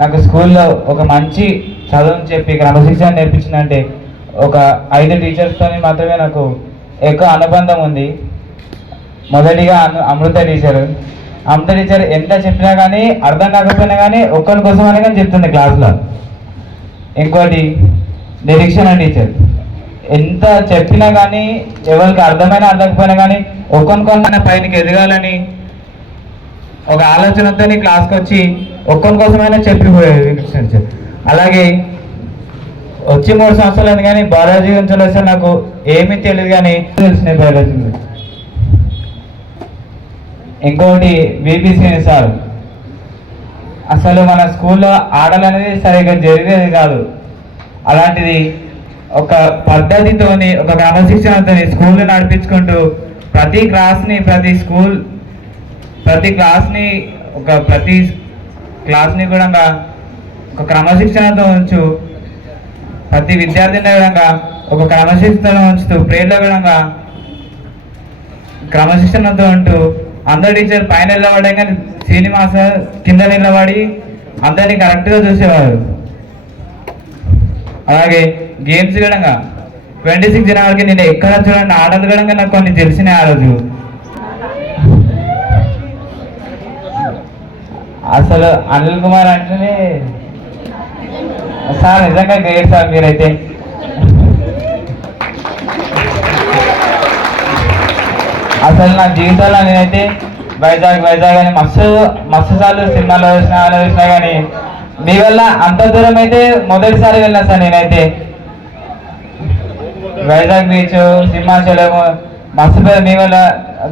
నాకు స్కూల్లో ఒక మంచి చదువుని చెప్పి క్రమశిక్షణ నేర్పించిందంటే ఒక 5 టీచర్స్తో మాత్రమే నాకు ఎక్కువ అనుబంధం ఉంది. మొదటిగా అమృత టీచర్ ఎంత చెప్పినా కానీ అర్థం కాకపోయినా కానీ ఒక్కరి కోసం అనే కానీ చెప్తుంది క్లాస్లో. ఇంకోటి నిరీక్షణ టీచర్ ఎంత చెప్పినా కానీ ఎవరికి అర్థమైనా అర్థకపోయినా కానీ ఒక్కొక్కరిన పైనకి ఎదగాలని ఒక ఆలోచనతో క్లాస్కి వచ్చి ఒక్కొక్క కోసమైనా చెప్పిపోయేది. అలాగే వచ్చి 3 సంవత్సరాలు కానీ బయాలజీ గురించి వస్తే నాకు ఏమీ తెలియదు కానీ తెలిసినాయి బయాలజీ. ఇంకోటి బీపీసీ సార్, అసలు మన స్కూల్లో ఆటలు అనేది సరిగ్గా జరిగేది కాదు. అలాంటిది ఒక పద్ధతితోని ఒక క్రమశిక్షణతో స్కూల్ని నడిపించుకుంటూ ప్రతి క్లాస్ని కూడా ఒక క్రమశిక్షణతో ఉంచు, ప్రతి విద్యార్థిని విధంగా ఒక క్రమశిక్షణతో ఉంచుతూ ప్రేరణ విధంగా క్రమశిక్షణతో ఉంటూ అందరు టీచర్ పైన నిలబడే కానీ శ్రీనివాస కింద నిలబడి అందరినీ కరెక్ట్గా చూసేవారు. అలాగే గేమ్స్ కూడా 26 జనవరికి నేను ఎక్కడ చూడండి ఆటలు కూడా నాకు కొన్ని తెలిసినాయి ఆ రోజు. అసలు అనిల్ కుమార్ అంటేనే సార్ నిజంగా గ్రేట్ సార్. మీరైతే అసలు నా జీవితంలో నేనైతే వైజాగ్ అని మస్తు సార్లు సినిమాలో చూసినా కానీ మీ వల్ల అంత దూరం అయితే మొదటిసారి వెళ్ళినా సార్. నేనైతే వైజాగ్ బీచ్, సింహాచలము మస్తు మీ వల్ల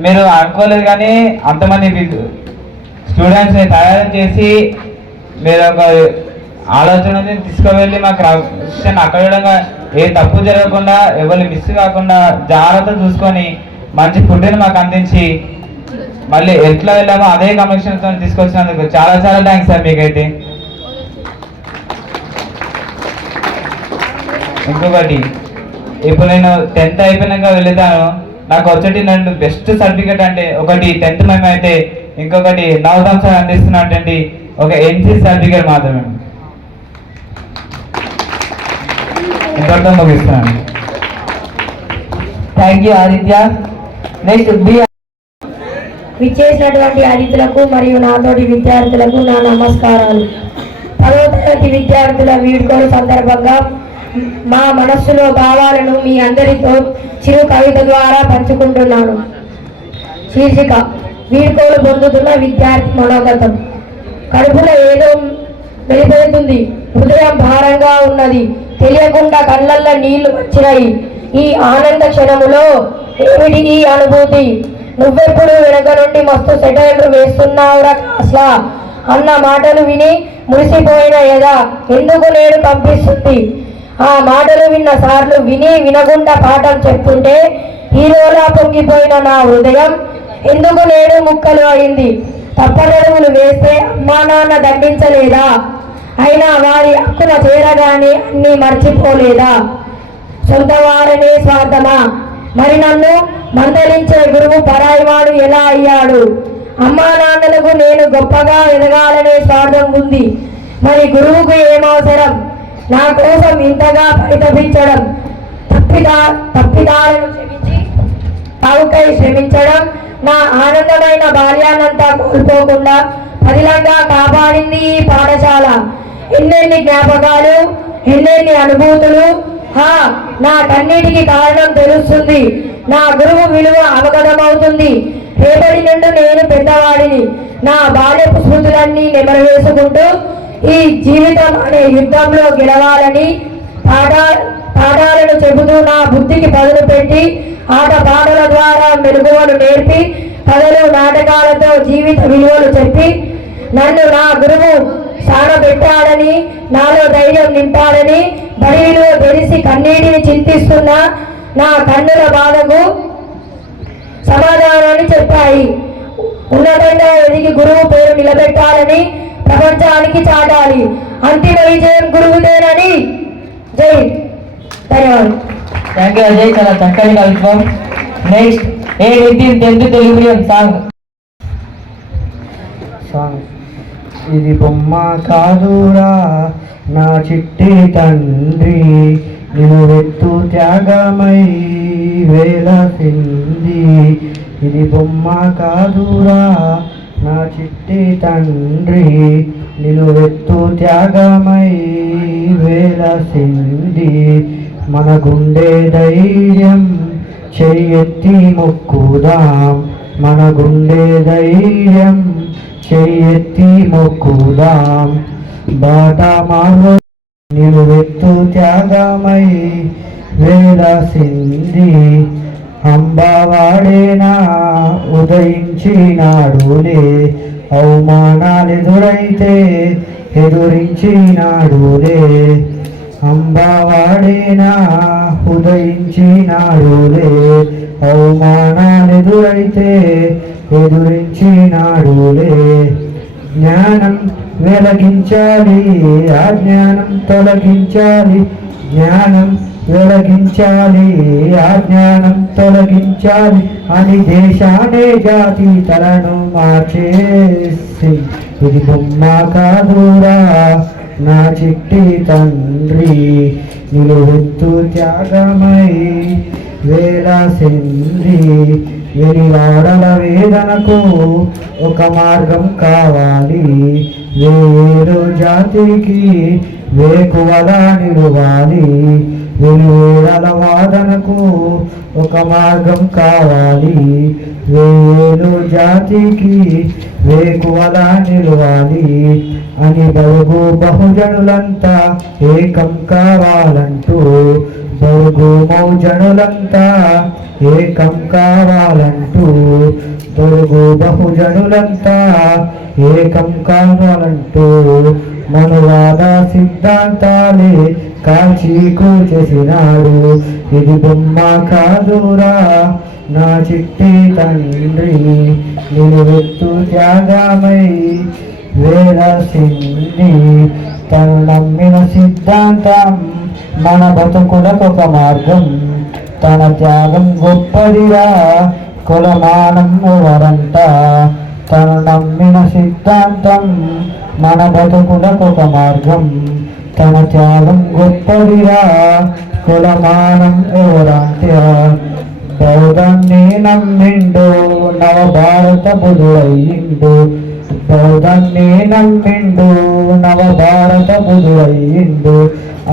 మీరు అనుకోలేదు కానీ అంతమంది స్టూడెంట్స్ని తయారు చేసి మీరు ఒక ఆలోచనని తీసుకువెళ్ళి మాకు అక్కడ విధంగా ఏ తప్పు జరగకుండా ఎవరు మిస్ కాకుండా జాగ్రత్త చూసుకొని మంచి ఫుడ్ని మాకు అందించి మళ్ళీ ఎట్లా వెళ్ళామో అదే కమిషన్తో తీసుకొచ్చినందుకు చాలా థ్యాంక్స్ సార్ మీకైతే. ఇంకొకటి, ఇప్పుడు నేను 10th అయిపోయినాక వెళ్తాను, నాకు వచ్చేటి 2 బెస్ట్ సర్టిఫికేట్ అంటే ఒకటి 10th మేము అయితే ఇంకొకటి నవోదయం సార్ అందిస్తున్నటువంటి ఒక NC సర్టిఫికేట్ మాత్రమే. ఇంకొకటి ముగిస్తున్నాను. Thank you Aditya. నెక్స్ట్ విచ్చేసినటువంటి అతిథులకు మరియు నాతోటి విద్యార్థులకు నా నమస్కారాలు. 10వ తరగతి విద్యార్థుల వీడ్కోలు సందర్భంగా మా మనస్సులో భావాలను మీ అందరితో చిరు కవిత ద్వారా పంచుకుంటున్నాను. శీర్షిక: వీడ్కోలు పొందుతున్న విద్యార్థి మనోగతం. కడుపులో ఏదో వెలిపెడుతుంది, హృదయం భారంగా ఉన్నది, తెలియకుండా కళ్ళల్లో నీళ్లు వచ్చినాయి. ఈ ఆనంద క్షణములో ఏమిటి ఈ అనుభూతి? నువ్వెప్పుడు వెనక నుండి మస్తు సెటైర్లు వేస్తున్నావురా అసలా అన్న మాటలు విని మురిసిపోయిన ఎదా ఎందుకు నేను పంపిస్తుంది. ఆ మాటలు విన్న సార్లు వినకుండా పాఠం చెప్తుంటే హీరోలా పొంగిపోయిన నా హృదయం ఎందుకు నేడు ముక్కలు అయింది. తప్పటడుగులు వేస్తే అమ్మా నాన్న దండించలేదా? అయినా వారి హక్కున చేరగానే అన్నీ మర్చిపోలేదా? సొంత వారనే స్వార్థమా? మరి నన్ను మందలించే గురువు పరాయివాడు ఎలా అయ్యాడు? అమ్మా నాన్నలకు నేను గొప్పగా ఎదగాలనే స్వార్థం ఉంది. మరి గురువుకు ఏమవసరం నా కోసం ఇంతగా పరితపించడం? తప్పిదాలను క్షమించి తావుకై శ్రమించడం నా ఆనందమైన బాల్యాన్నంతా కోల్పోకుండా పదిలంగా కాపాడింది ఈ పాఠశాల. ఎన్నెన్ని జ్ఞాపకాలు, ఎన్నెన్ని అనుభూతులు. నా కన్నిటికి కారణం తెలుస్తుంది. నా గురువు విలువ అవగతమవుతుంది. రేపటి నుండి నేను పెద్దవాడిని. నా బాల్యపు స్మృతులన్నీ నెమరవేసుకుంటూ ఈ జీవితం అనే యుద్ధంలో గెలవాలని పాఠాలను చెబుతూ నా బుద్ధికి పదులు పెట్టి ఆట పాటల ద్వారా మెరుగువలు నేర్పి కథలు నాటకాలతో జీవిత విలువలు చెప్పి నన్ను నా గురువు సానబెట్టాడని, నాలో ధైర్యం నింపాడని బడి విలువ తెలిసి కన్నీటిని చింతిస్తున్న నా కన్నుల బాధకు సమాధానాన్ని చెప్పాయి. ఉన్నతంగా ఎదిగి గురువు పేరు నిలబెట్టాలని ప్రపంచానికి చాటాలి. అంతిమ విజయం గురువుదేనని. జై. ధన్యవాదాలు. థ్యాంక్ యూ అజయ్, చాలా చక్కని కవిత్వం. నెక్స్ట్ ఏ Nitin 10th Telugu medium song. ఇది బొమ్మ కాదురా నా చిట్టి తండ్రి, నిన్ను వెత్తు త్యాగమై వేలసింది. ఇది బొమ్మ కాదురా నా చిట్టి తండ్రి, నిన్ను వెత్తు త్యాగమై వేలసింది. మన గుండె ధైర్యం చెయ్యెత్తి మొక్కుదాం, మన గుండె ధైర్యం చెయ్యెత్తి మొక్కుదాం. బాట మార్గ నిలువెత్తు త్యాగమై వేలసింది అంబవాడేనా ఉదయించినాడులే, అవమానాలెదురైతే ఎదురించినాడులే, అంబవాడేనా ఉదయించినాడులే, అవమానాలెదురైతే ఎదురించినాడులే. జ్ఞానం వెలిగించాలి, అజ్ఞానం తొలగించాలి, జ్ఞానం వెలిగించాలి, అజ్ఞానం తొలగించాలి అని దేశానే జాతి తలను మార్చేసి, ఇది బొమ్మ కాదురా నా చిట్టి తండ్రి, నిలువెత్తు త్యాగమై వేలాసింది. వెలివాడల వేదనకు ఒక మార్గం కావాలి, వేరు జాతికి వేకువలా నిలువాలి, వెలివేడల వాదనకు ఒక మార్గం కావాలి, వేలు జాతికి వేకువలా నిలవాలి అని బడుగు బహుజనులంతా ఏకం కావాలంటూ, బడుగు బహుజనులంతా ఏకం కావాలంటూ, బడుగు బహుజనులంతా ఏకం కావాలంటూ మనువాద సిద్ధాంతాలే కాల్చి కూచేసినాడు. ఇది బొమ్మ కాదురా నా చిట్టి తండ్రి, నిలువెత్తు త్యాగమై వేలసింది. తను నమ్మిన సిద్ధాంతం మన బతుకులకు మార్గం, తన త్యాగం గొప్పదిరా కులమానం ఎవరంట. తను నమ్మిన సిద్ధాంతం మన బతుకులకు మార్గం, తన త్యాగం గొప్పదిరా కులమానం ఎవరంట. బౌద్ధాన్ని నమ్మిండు నవ భారత బుధుడయ్యిండు, బౌద్ధాన్ని నమ్మిండు నవ భారత బుధుడయ్యిండు.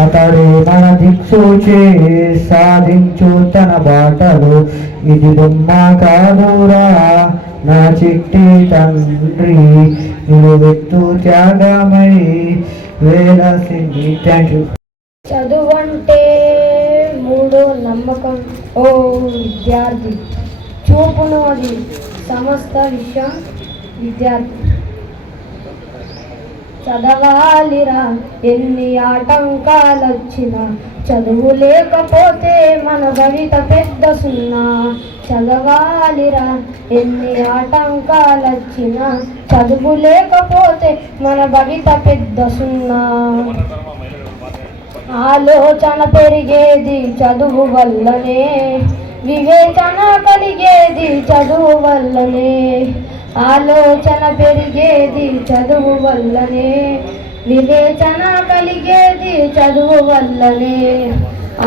అతడే మన దిక్సూచి సాధించు తన బాటలు. ఇది బొమ్మ కాదురా నా చిట్టి తండ్రి, నిలువెత్తు త్యాగమై వేలసింది. Thank you. చదువంటే మూడో నమ్మకం ఓ విద్యార్థి, చూపును అది సమస్త విషయం విద్యార్థి. చదవాలిరా ఎన్ని ఆటంకాలొచ్చినా, చదువు లేకపోతే మన భవిత పెద్ద సున్నా. చదవాలిరా ఎన్ని ఆటంకాలొచ్చినా, చదువు లేకపోతే మన భవిత పెద్ద సున్నా. ఆలోచన పెరిగేది చదువు వల్లనే, వివేచన కలిగేది చదువు వల్లనే. ఆలోచన పెరిగేది చదువు వల్లనే, వివేచన కలిగేది చదువు వల్లనే.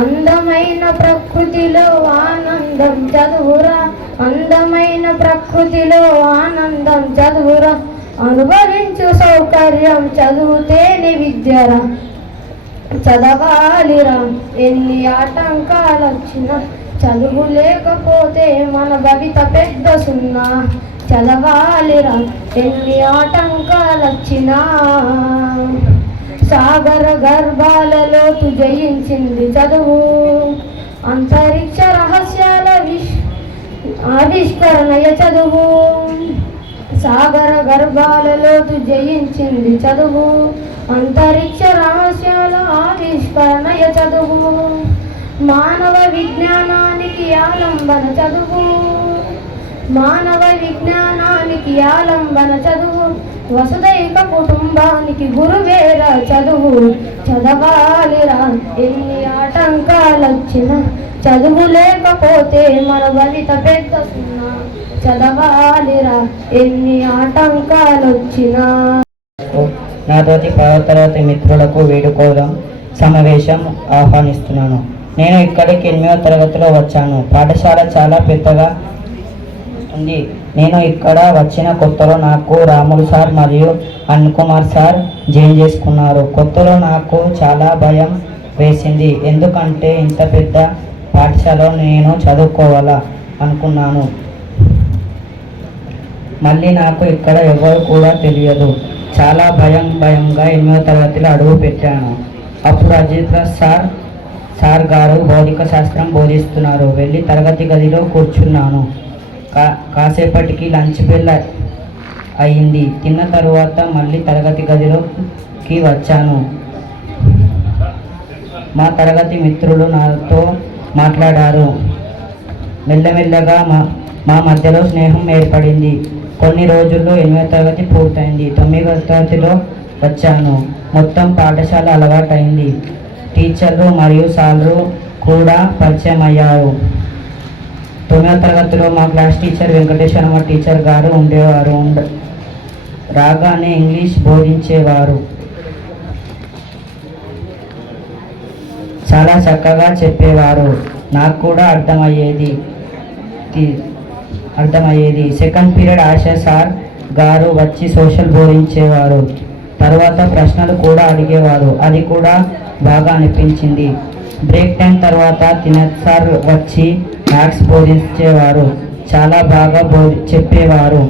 అందమైన ప్రకృతిలో ఆనందం చదువురా, అందమైన ప్రకృతిలో ఆనందం చదువురా. అనుభవించు సౌకర్యం చదువుతేనే విద్యరా. చదవాలిరా ఎన్ని ఆటంకాలొచ్చినా, చదువు లేకపోతే మన భవిత పెద్ద సున్నా. చదవాలిరా ఎన్ని ఆటంకాలొచ్చినా. సాగర గర్భాలలో జయించింది చదువు, అంతరిక్ష రహస్యాల ఆవిష్కరణయ చదువు. సాగర గర్భాలలో జయించింది చదువు, అంతరిక్ష రహస్యాల ఆవిష్కరణయ చదువు. మానవ విజ్ఞానానికి ఆలంబన చదువు, మానవ విజ్ఞానానికి ఆలంబన చదువు. వసుదైక కుటుంబానికి గురువేరా చదువు. చదవాలిరా ఎన్ని ఆటంకాలొచ్చినా, చదువు లేకపోతే మన భవిత పెద్ద సున్నా. చదవాలిరా ఎన్ని ఆటంకాలొచ్చినా. నాతోటి 10వ తరగతి మిత్రులకు వీడుకోవడం సమావేశం ఆహ్వానిస్తున్నాను. నేను ఇక్కడికి 8వ తరగతిలో వచ్చాను. పాఠశాల చాలా పెద్దగా ఉంది. నేను ఇక్కడ వచ్చిన కొత్తలో నాకు రాములు సార్ మరియు అన్కుమార్ సార్ జాయిన్ చేసుకున్నారు. కొత్తలో నాకు చాలా భయం వేసింది. ఎందుకంటే ఇంత పెద్ద పాఠశాలలో నేను చదువుకోవాలా అనుకున్నాను. మళ్ళీ నాకు ఇక్కడ ఎవరు కూడా తెలియదు. చాలా భయంగా 8వ తరగతిలో అడుగు పెట్టాను. అప్పుడు అజిత్ సార్ గారు భౌతిక శాస్త్రం బోధిస్తున్నారు. వెళ్ళి తరగతి గదిలో కూర్చున్నాను. కాసేపటికి లంచ్ బెల్ అయింది. తిన్న తరువాత మళ్ళీ తరగతి గదిలోకి వచ్చాను. మా తరగతి మిత్రులు నాతో మాట్లాడారు. మెల్లమెల్లగా మా మధ్యలో స్నేహం ఏర్పడింది. కొన్ని రోజుల్లో 8వ తరగతి పూర్తయింది. 9వ తరగతిలో వచ్చాను. మొత్తం పాఠశాల అలవాటైంది. టీచర్లు మరియు సార్లు కూడా పరిచయం అయ్యారు. 9వ తరగతిలో మా క్లాస్ టీచర్ వెంకటేశ్వరమ్మ టీచర్ గారు ఉండేవారు. రాగానే ఇంగ్లీష్ బోధించేవారు. చాలా చక్కగా చెప్పేవారు. నాకు కూడా అర్థమయ్యేది. సెకండ్ పీరియడ్ ఆశా సార్ గారు వచ్చి సోషల్ బోధించేవారు. తర్వాత ప్రశ్నలు కూడా అడిగేవారు. అది కూడా బాగా అనిపించింది. బ్రేక్ టైం తర్వాత తినత్ సార్ వచ్చి మ్యాథ్స్ బోధించేవారు. చాలా బాగా చెప్పేవారు.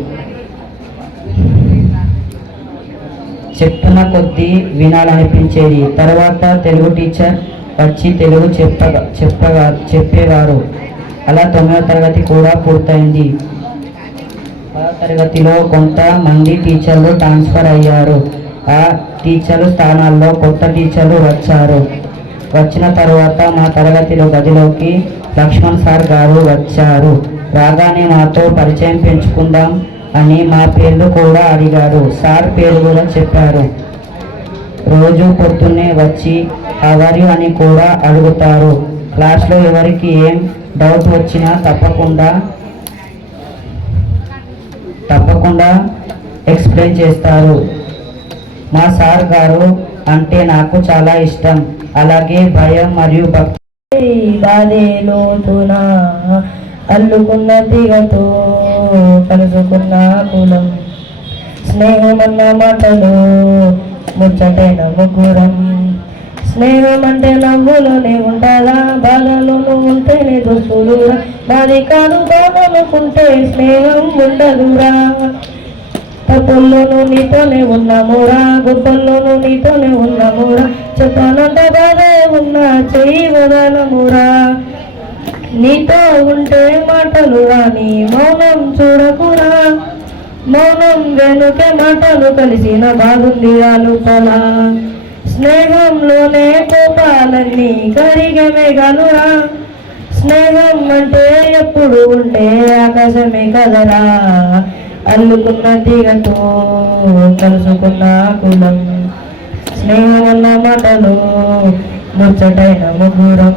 చెప్తున్న కొద్దీ వినాలనిపించేది. తర్వాత తెలుగు టీచర్ వచ్చి తెలుగు చెప్పేవారు. అలా 9వ తరగతి కూడా పూర్తయింది. 10వ తరగతిలో కొంతమంది టీచర్లు ట్రాన్స్ఫర్ అయ్యారు. ఆ టీచర్లు స్థానాల్లో కొత్త టీచర్లు వచ్చారు. వచ్చిన తర్వాత మా తరగతిలో గదిలోకి లక్ష్మణ్ సార్ గారు వచ్చారు. రాగానే మాతో పరిచయం పెంచుకుందాం అని మా పేర్లు కూడా అడిగారు. సార్ పేరు కూడా చెప్పారు. రోజు పొద్దున్నే వచ్చి ఎవరు అని కూడా అడుగుతారు. క్లాస్లో ఎవరికి ఏం డౌట్ వచ్చినా తప్పకుండా ఎక్స్ప్లెయిన్ చేస్తారు. మా సార్ గారు అంటే నాకు చాలా ఇష్టం. అలాగే భయం మరియు భక్తి లోతున అల్లుకున్న తీగతో కలుసుకున్న కులం స్నేహమన్న మాటలు ముచ్చటైన ముగ్గురం. స్నేహం అంటే నవ్వులోనే ఉండాలా, బాధలోనూ ఉంటేనే దోస్తులురా. మాది కాదు బాధనుకుంటే స్నేహం ఉండదురా. తప్పుల్లోనూ నీతోనే ఉన్నామురా, గొప్పల్లోనూ నీతోనే ఉన్నామురా. చెప్పనంత బాధ ఉన్నా చెయ్యి వదలమురా. నీతో ఉంటే మాటలు రాని మౌనం చూడకురా. మౌనం వెనుక మాటలు కలిసిన బాగుంది లోపల. స్నేహంలోనే కోపాలన్నీ కరిగే మేఘాలురా. స్నేహం అంటే ఎప్పుడు ఉంటే ఆకాశమే కదరా. అల్లుకున్న తీగతో కలుసుకున్న కులం స్నేహం అన్న మాటలు ముచ్చటైన ముగ్గురం.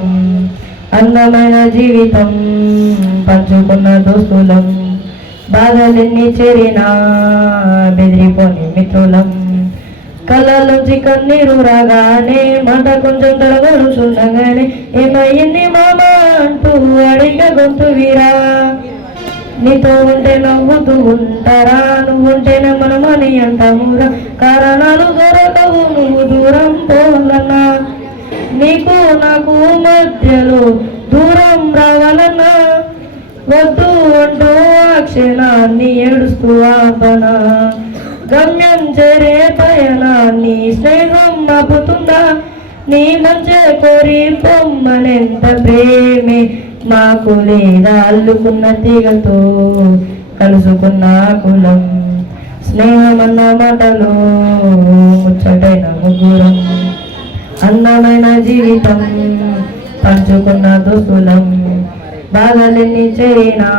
అందమైన జీవితం పంచుకున్న దోస్తులం. బాధలెన్ని చేరినా బెదిరిపోని మిత్రులం. కళ్ళలోంచి కన్నీరు రాగానే మాట కొంచెం తడబడుచుండగానే ఏమయ్యింది మామా అంటూ అడిగ గొంతు వీరా. నీతో ఉంటే నవ్వుతూ ఉంటారా, నువ్వుంటేనే మనమని అంటామురా. కారణాలు దొరకవు నువ్వు దూరం పోవాలన్నా. నీకు నాకు మధ్యలో దూరం రావాలన్నా. వద్దు అంటూ ఆ క్షణాన్ని ఏడుస్తూ ఆపనా. గమ్యం చేరే పయనాన్ని స్నేహం ఆపుతుందా. నీ మంచి కోరి పొమ్మనెంత ప్రేమే మాకు లేదా. అల్లుకున్న తీగతో కలుసుకున్న కులం స్నేహమన్న మాటలు ముచ్చటైన ముగ్గురం. అందమైన జీవితం పంచుకున్న దోస్తులం. బాధలెన్ని చేరినా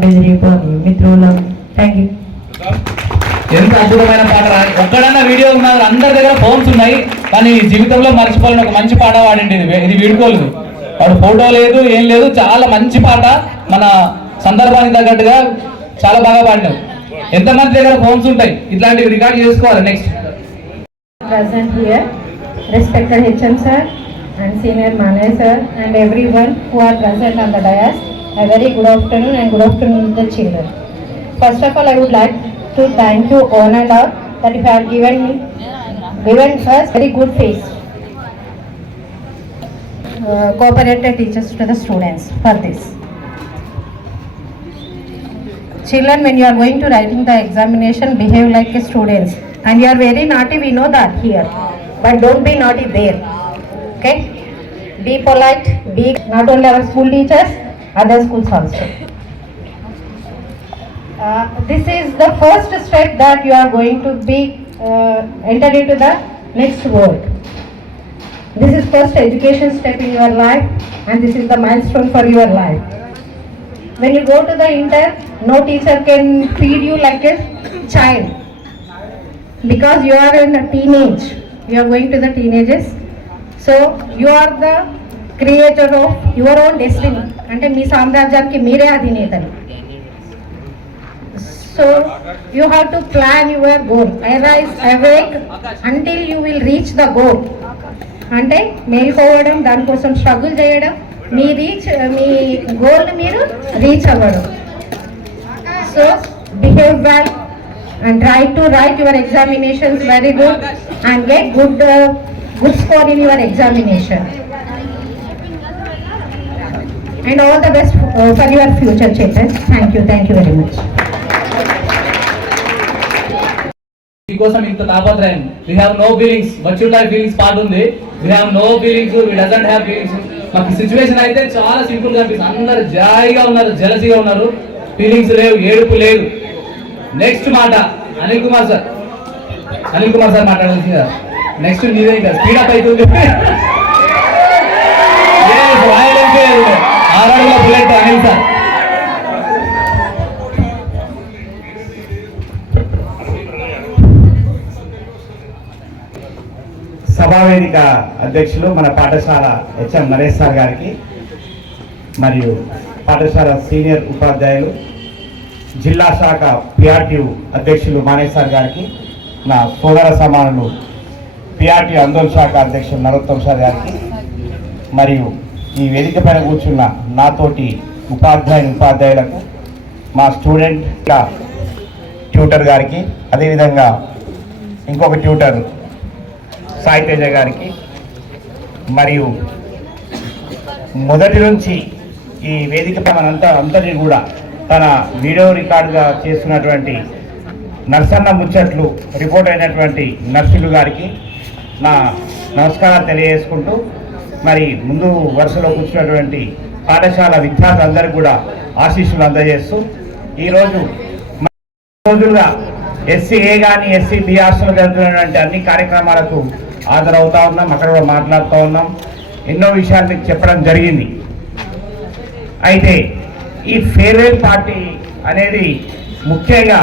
బెదిరిపోని మిత్రులం. Thank you. ఎంత అద్భుతమైన పాట. ఒక్కడన్నా వీడియో ఉన్నారు, అందరి దగ్గర ఫోన్స్ ఉన్నాయి, కానీ జీవితంలో మర్చిపోవాలని ఒక మంచి పాట వాడండి. ఇది వీడుకోలేదు, వాడు ఫోటో లేదు ఏం లేదు, చాలా మంచి పాట. మన సందర్భానికి తగ్గట్టుగా చాలా బాగా పాడినావు. ఎంతమంది దగ్గర ఫోన్స్ ఉంటాయి, ఇట్లాంటివి రికార్డ్ చేసుకోవాలి. Next present here, respected HM sir and senior manager sir and everyone who are present on the dais, a very good afternoon and good afternoon to the children. First of all, I would like to thank you all and all that you have given us very good face. cooperated teachers to the students for this. Children, when you are going to writing the examination, behave like a students. And you are very naughty, we know that here. But don't be naughty there. Okay? Be polite, be not only our school teachers, other schools also. This is the first step that you are going to be entered into the next world. This is first education step in your life, and this is the milestone for your life. When you go to the inter, no teacher can feed you like a child, because you are in a teenage. You are going to the teenagers, so you are the creator of your own destiny. అంటే మీ సామ్రాజ్యానికి మీరే అధినేతలు. So you have to plan your goal. Arise, awake until you will reach the goal. అంటే మేల్కోవడం, దానికోసం struggle చేయడం, మీ goal మీరు reach అవ్వడం. So behave well and try to write your examinations very good and get good score in your examination. And all the best for your future, children. Thank you very much. మీకోసం ఇంత తాపత్రయం. We have no feelings, but you have feelings part ఉంది. We have no feelings, we doesn't have feelings. మాకు situation అయితే చాలా simple గా అనిపిస్తుంది. అందరు జాయిగా ఉన్నారు, జలసీగా ఉన్నారు, ఫీలింగ్స్ లేవు, ఏడుపు లేదు. నెక్స్ట్ మాట అనిల్ కుమార్ సార్ మాట్లాడాల్సింది. నెక్స్ట్ నీదే ఇంకా స్పీడప్ అవుతుంది. ఆరాడుల బుల్లెట్ అనిల్ సార్. సభావేదిక అధ్యక్షులు మన పాఠశాల హెచ్ఎం నరేష్ సార్ గారికి, మరియు పాఠశాల సీనియర్ ఉపాధ్యాయులు జిల్లా శాఖ పిఆర్టీ అధ్యక్షులు మానేష్ సార్ గారికి, నా సోదర సమానులు పిఆర్టీ ఆందోళన శాఖ అధ్యక్షులు నరోత్తమ్ సార్ గారికి, మరియు ఈ వేదిక పైన కూర్చున్న నాతోటి ఉపాధ్యాయులకు, మా స్టూడెంట్ ట్యూటర్ గారికి, అదేవిధంగా ఇంకొక ట్యూటర్ సాయి తేజ గారికి, మరియు మొదటి నుంచి ఈ వేదికపై అంతటి కూడా తన వీడియో రికార్డుగా చేస్తున్నటువంటి నర్సన్న ముచ్చట్లు రిపోర్ట్ అయినటువంటి నర్సులు గారికి నా నమస్కారాలు తెలియజేసుకుంటూ, మరి ముందు వరుసలో కూర్చున్నటువంటి పాఠశాల విద్యార్థులందరికీ కూడా ఆశీస్సులు అందజేస్తూ, ఈరోజు రోజులుగా ఎస్సీ ఏ కానీ ఎస్సీ బి హాస్టల్లో జరుగుతున్నటువంటి అన్ని కార్యక్రమాలకు హాజరవుతా ఉన్నాం, అక్కడ కూడా మాట్లాడుతూ ఉన్నాం, ఎన్నో విషయాలు మీకు చెప్పడం జరిగింది. అయితే ఈ ఫేర్వెల్ పార్టీ అనేది ముఖ్యంగా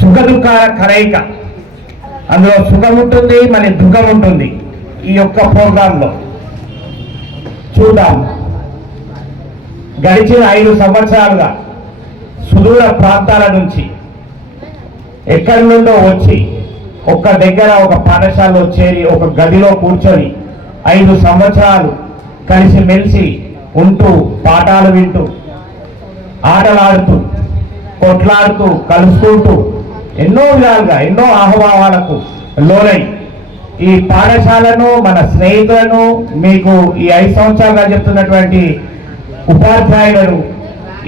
సుఖ దుఃఖాల కలయిక. అందులో సుఖం ఉంటుంది, మరి దుఃఖం ఉంటుంది. ఈ యొక్క ప్రోగ్రాంలో చూద్దాం. గడిచిన 5 సంవత్సరాలుగా సుదూర ప్రాంతాల నుంచి ఎక్కడి నుండో వచ్చి ఒక్క దగ్గర ఒక పాఠశాలలో చేరి ఒక గదిలో కూర్చొని 5 సంవత్సరాలు కలిసిమెలిసి ఉంటూ, పాఠాలు వింటూ, ఆటలాడుతూ, కొట్లాడుతూ, కలుసుకుంటూ, ఎన్నో విధాలుగా ఎన్నో ఆహ్వానాలకు లోనై ఈ పాఠశాలను, మన స్నేహితులను, మీకు ఈ 5 సంవత్సరాలుగా చెప్తున్నటువంటి ఉపాధ్యాయులను,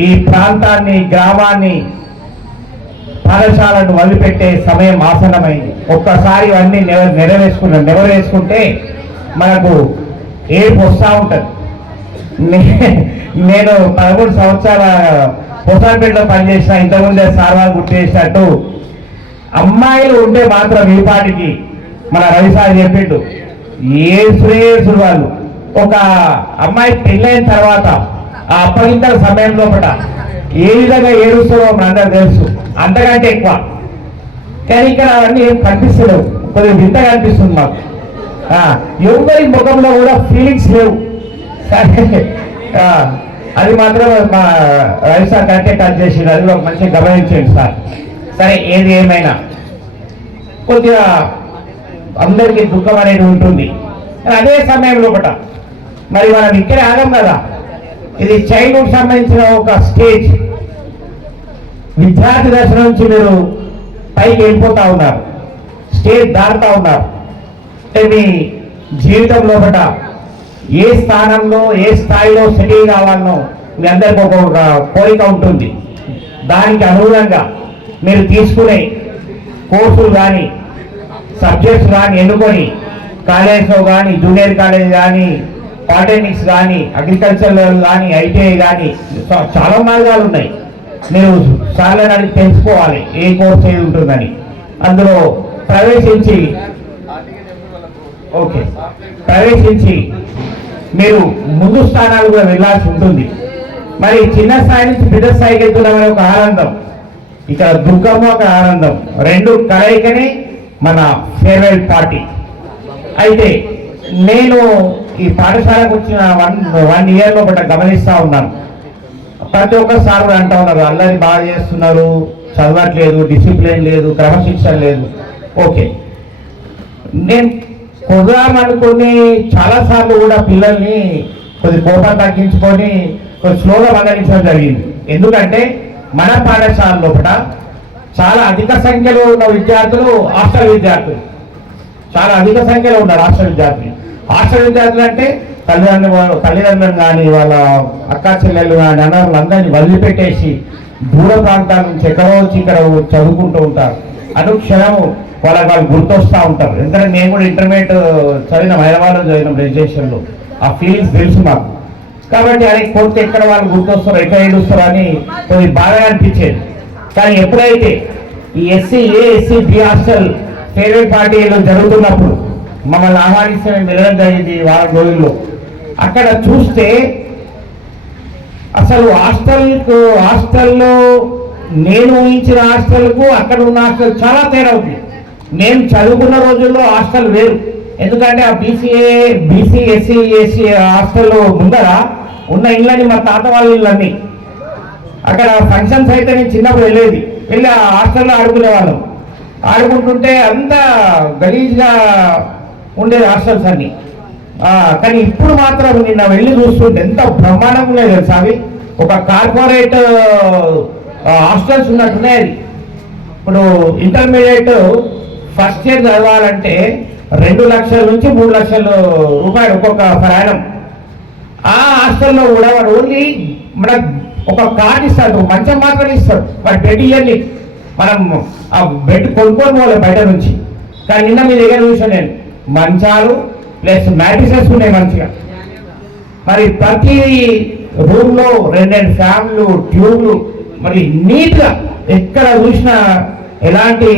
ఈ ప్రాంతాన్ని, గ్రామాన్ని, పాఠశాలను వదిలిపెట్టే సమయం ఆసన్నమైంది. ఒక్కసారి ఇవన్నీ నెరవేర్చుకుంటే మనకు ఏడుపు వస్తూ ఉంటుంది. నేను 13 సంవత్సరాల హుసాన్పేటలో పనిచేసిన, ఇంతకుముందే సార్వాలు గుర్తు చేసినట్టు, అమ్మాయిలు ఉంటే మాత్రం ఈ పాటికి మన రవి సార్ చెప్పిండు, ఏసుడు వాళ్ళు. ఒక అమ్మాయి పెళ్ళైన తర్వాత ఆ అప్పగింతల సమయం లోపల ఏ విధంగా ఏడుస్తారో మనందరూ తెలుసు, అంతకంటే ఎక్కువ. కానీ ఇక్కడ అవన్నీ ఏం కనిపిస్తలేవు, కొద్దిగా వింతగా అనిపిస్తుంది మాకు. ఎవరి ముఖంలో కూడా ఫీలింగ్స్ లేవు. సరే, అది మాత్రం మా రవి సార్ కట్ చేసి అది ఒక మంచిగా గమనించండి సార్. సరే, ఏది ఏమైనా కొద్దిగా అందరికీ దుఃఖం అనేది ఉంటుంది. అదే సమయంలో ఒకట మరి మనం ఇక్కడే ఆగం కదా, ఇది చైల్డ్హుడ్ సంబంధించిన ఒక స్టేజ్. విద్యార్థి దశ నుంచి మీరు పైకి వెళ్ళిపోతా ఉన్నారు, స్టేజ్ దాటుతా ఉన్నారు. అంటే మీ జీవితం లోపల ఏ స్థానంలో ఏ స్థాయిలో సెటిల్ కావాలనో మీ అందరికి ఒక కోరిక ఉంటుంది. దానికి అనుగుణంగా మీరు తీసుకునే కోర్సులు కానీ సబ్జెక్ట్స్ కానీ ఎన్నుకొని కాలేజ్లో కానీ జూనియర్ కాలేజ్ కానీ పాలిటెక్నిక్స్ కానీ అగ్రికల్చర్ కానీ ఐటీఐ కానీ చాలా మార్గాలు ఉన్నాయి. మీరు సార్లను అడిగి తెలుసుకోవాలి ఏ కోర్స్ ఏది ఉంటుందని. అందులో ప్రవేశించి మీరు ముందు స్థానాలు కూడా వెళ్ళాల్సి ఉంటుంది. మరి చిన్న స్థాయి నుంచి పెద్ద స్థాయికి వెళ్తున్నామనే ఒక ఆనందం, ఇక్కడ దుఃఖము ఒక ఆనందం, రెండు కలయికనే మన ఫేర్వెల్ పార్టీ. అయితే నేను ఈ పాఠశాలకు వచ్చిన వన్ ఇయర్ లోపల గమనిస్తూ ఉన్నాను. ప్రతి ఒక్కసారి కూడా అంటూ ఉన్నారు అల్లరి బాగా చేస్తున్నారు, చదవట్లేదు, డిసిప్లిన్ లేదు, క్రమశిక్షణ లేదు. ఓకే, నేను కుదరామనుకుని చాలాసార్లు కూడా పిల్లల్ని కొద్ది కోపం తగ్గించుకొని కొద్ది స్లోగా మందలించడం జరిగింది. ఎందుకంటే మన పాఠశాల లోపల చాలా అధిక సంఖ్యలో ఉన్న విద్యార్థులు హాస్టల్ విద్యార్థులు, చాలా అధిక సంఖ్యలో ఉన్నారు హాస్టల్ విద్యార్థులు. హాస్టల్ విద్యార్థులు అంటే తల్లిదండ్రులు కానీ వాళ్ళ అక్కా చెల్లెళ్ళు కానీ అన్నలందరినీ వదిలిపెట్టేసి దూర ప్రాంతాల నుంచి ఎక్కడో వచ్చి ఇక్కడ చదువుకుంటూ ఉంటారు. అనుక్షణము వాళ్ళు గుర్తొస్తూ ఉంటారు. ఎందుకంటే నేను కూడా ఇంటర్మీడియట్ చదివిన హైదరాబాద్లో చదివిన రెగ్యులేషన్లో ఆ ఫీలింగ్స్ తెలుసు మాకు. కాబట్టి అది కొత్త ఎక్కడ వాళ్ళు గుర్తొస్తారు, ఎక్కడ ఏడుస్తారు అని కొద్ది బాగా అనిపించేది. కానీ ఎప్పుడైతే ఈ ఎస్సీ బి హాస్టల్ ఫేర్వెల్ పార్టీలు జరుగుతున్నప్పుడు మమ్మల్ని ఆహ్వానిస్తే మేము వెళ్ళడం జరిగింది వారం రోజుల్లో. అక్కడ చూస్తే అసలు హాస్టల్లో నేను ఊహించిన హాస్టల్కు అక్కడ ఉన్న హాస్టల్ చాలా తేడా ఉంది. నేను చదువుకున్న రోజుల్లో హాస్టల్ వేరు. ఎందుకంటే ఆ బీసీ ఎస్సీ హాస్టల్లో ముందర ఉన్న ఇళ్ళని మా తాత వాళ్ళ ఇళ్ళన్నీ. అక్కడ ఫంక్షన్స్ అయితే నేను చిన్నప్పుడు వెళ్ళి ఆ హాస్టల్లో ఆడుకునే వాళ్ళం. ఆడుకుంటుంటే అంతా గలీజ్గా ఉండేది హాస్టల్స్ అన్ని. కానీ ఇప్పుడు మాత్రం నిన్న వెళ్ళి చూస్తుంటే ఎంత బ్రహ్మాండంగా ఉన్నాయి తెలుసా. అవి ఒక కార్పొరేట్ హాస్టల్స్ ఉన్నట్టున్నాయి. ఇప్పుడు ఇంటర్మీడియట్ ఫస్ట్ ఇయర్ చదవాలంటే 2 లక్షల నుంచి 3 లక్షల రూపాయలు ఒక్కొక్క ప్రయాణం. ఆ హాస్టల్లో కూడా వాడు ఓన్లీ మనకు ఒక కార్డు ఇస్తాడు, మంచం మాత్రమే ఇస్తాడు. వాడు బెడ్ ఇవ్వండి, మనం ఆ బెడ్ కొనుక్కొని పోవాలి బయట నుంచి. కానీ నిన్న మీ దగ్గర చూసాను నేను, మంచాలు ప్లస్ మ్యాట్రిసెస్ ఉన్నాయి మంచిగా. మరి ప్రతి రూమ్లో 2 ఫ్యాన్లు, ట్యూబ్లు, మరి నీట్గా ఎక్కడ చూసినా ఎలాంటి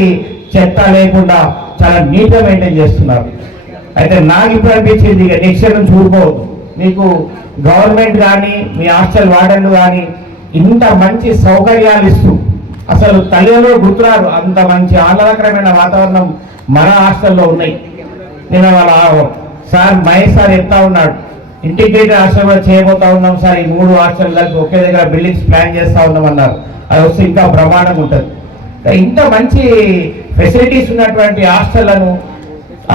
చెత్త లేకుండా చాలా నీట్గా మెయింటైన్ చేస్తున్నారు. అయితే నాకు ఇప్పుడు అనిపించింది ఇక నెక్స్ట్ ఇయర్ నుంచి ఊరుకోవద్దు. మీకు గవర్నమెంట్ కానీ మీ హాస్టల్ వార్డెన్లు కానీ ఇంత మంచి సౌకర్యాలు ఇస్తూ అసలు తల్లిదండ్రులు గుర్తురారు, అంత మంచి ఆహ్లాదకరమైన వాతావరణం మన హాస్టల్లో ఉన్నాయి. నేను వాళ్ళ సార్ మహేష్ సార్ చెప్తా ఉన్నాడు, ఇంటిగ్రేటెడ్ హాస్టల్ కూడా చేయబోతా ఉన్నాం సార్, ఈ 3 హాస్టల్ కలిపి ఒకే దగ్గర బిల్డింగ్స్ ప్లాన్ చేస్తూ ఉన్నామన్నారు. అది వస్తే ఇంకా బ్రహ్మాండంగా ఉంటుంది. ఇంత మంచి ఫెసిలిటీస్ ఉన్నటువంటి హాస్టళ్లను,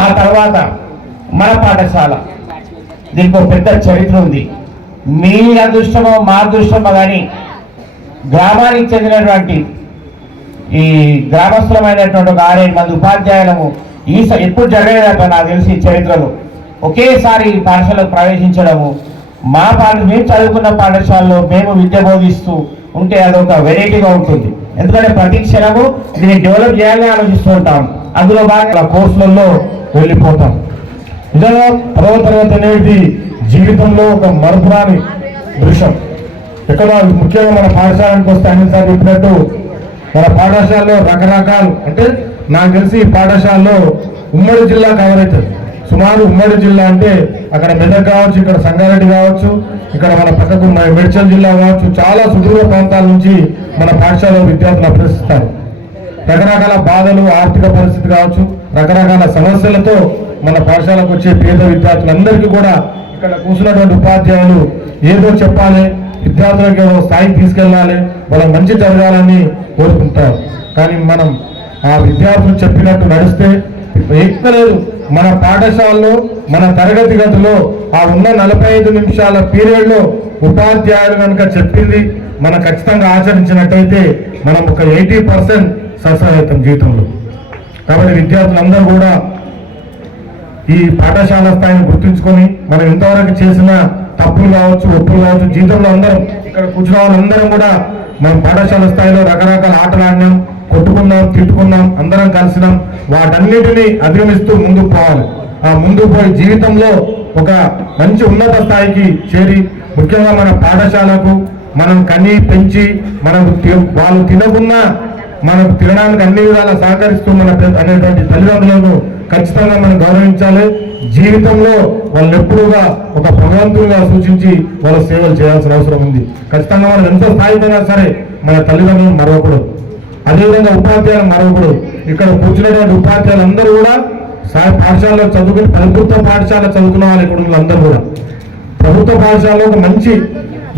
ఆ తర్వాత మన పాఠశాల, దీనికి ఒక పెద్ద చరిత్ర ఉంది. మీ అదృష్టమో మా అదృష్టమో కానీ గ్రామానికి చెందినటువంటి ఈ గ్రామస్తులమైనటువంటి ఒక 6-7 మంది ఉపాధ్యాయులము ఎప్పుడు జరగలేదట నాకు తెలిసి చరిత్రలో ఒకేసారి పాఠశాలకు ప్రవేశించడము. మేము చదువుకున్న పాఠశాలలో మేము విద్య బోధిస్తూ ఉంటే అదొక వెరైటీగా ఉంటుంది. ఎందుకంటే ప్రతి క్షణము దీన్ని డెవలప్ చేయాలని ఆలోచిస్తూ ఉంటాం. అందులో భాగంగా కోర్సులలో వెళ్ళిపోతాం. నిజంగా 10వ తరగతి అనేది జీవితంలో ఒక మరపురాని దృశ్యం. ఎక్కడ ముఖ్యంగా మన పాఠశాలకు వస్తే అనిల్ సార్ చెప్పినట్టు మన పాఠశాలలో రకరకాలు, అంటే నాకు తెలిసి ఈ పాఠశాలలో ఉమ్మడి జిల్లా కవర్ అవుతుంది. సుమారు ఉమ్మడి జిల్లా అంటే అక్కడ మెదక్ కావచ్చు, ఇక్కడ సంగారెడ్డి కావచ్చు, ఇక్కడ మన పక్కకు మేడ్చల్ జిల్లా కావచ్చు, చాలా సుదూర ప్రాంతాల నుంచి మన పాఠశాలలో విద్యార్థులు అభ్యసిస్తారు. రకరకాల బాధలు, ఆర్థిక పరిస్థితి కావచ్చు, రకరకాల సమస్యలతో మన పాఠశాలకు వచ్చే పేద విద్యార్థులందరికీ కూడా ఇక్కడ కూర్చున్నటువంటి ఉపాధ్యాయులు ఏదో చెప్పాలి, విద్యార్థులకు ఏదో స్థాయికి తీసుకెళ్ళాలి, వాళ్ళకి మంచి జరగాలని కోరుకుంటారు. కానీ మనం ఆ విద్యార్థులు చెప్పినట్టు నడిస్తే ఎక్కలేదు. మన పాఠశాలలో మన తరగతి గదిలో ఆ ఉన్న 45 నిమిషాల పీరియడ్లో ఉపాధ్యాయులు కనుక చెప్పింది మనం ఖచ్చితంగా ఆచరించినట్టయితే మనం ఒక 80% సక్సెస్ అవుతాం జీవితంలో. కాబట్టి విద్యార్థులందరూ కూడా ఈ పాఠశాల స్థాయిని గుర్తుంచుకొని మనం ఇంతవరకు చేసిన తప్పులు కావచ్చు, ఒప్పులు కావచ్చు, జీవితంలో అందరం ఇక్కడ కూర్చున్న వాళ్ళందరం కూడా మనం పాఠశాల స్థాయిలో రకరకాల ఆటలు ఆడినాం, కొట్టుకున్నాం, తిట్టుకున్నాం, అందరం కలిసినాం. వాటన్నిటిని అధిగమిస్తూ ముందుకు పోవాలి. ఆ ముందుకు పోయి జీవితంలో ఒక మంచి ఉన్నత స్థాయికి చేరి, ముఖ్యంగా మన పాఠశాలకు మనం కని పెంచి వాళ్ళు తినకున్నా మనకు తినడానికి అన్ని విధాలా సహకరిస్తూ అనేటువంటి తల్లిదండ్రులను ఖచ్చితంగా మనం గౌరవించాలి. జీవితంలో వాళ్ళు ఎప్పుడుగా ఒక భగవంతుడిగా సూచించి వాళ్ళ సేవలు చేయాల్సిన అవసరం ఉంది. ఖచ్చితంగా మనం ఎంత స్థాయిపోయినా సరే మన తల్లిదండ్రులను మరవకూడదు. అదేవిధంగా ఉపాధ్యాయులు మరవకూడదు. ఇక్కడ కూర్చున్నటువంటి ఉపాధ్యాయులు అందరూ కూడా పాఠశాలలో చదువుకుని ప్రభుత్వ పాఠశాల చదువుకున్న వాళ్ళు ఇక్కడ అందరూ కూడా ప్రభుత్వ పాఠశాలలో ఒక మంచి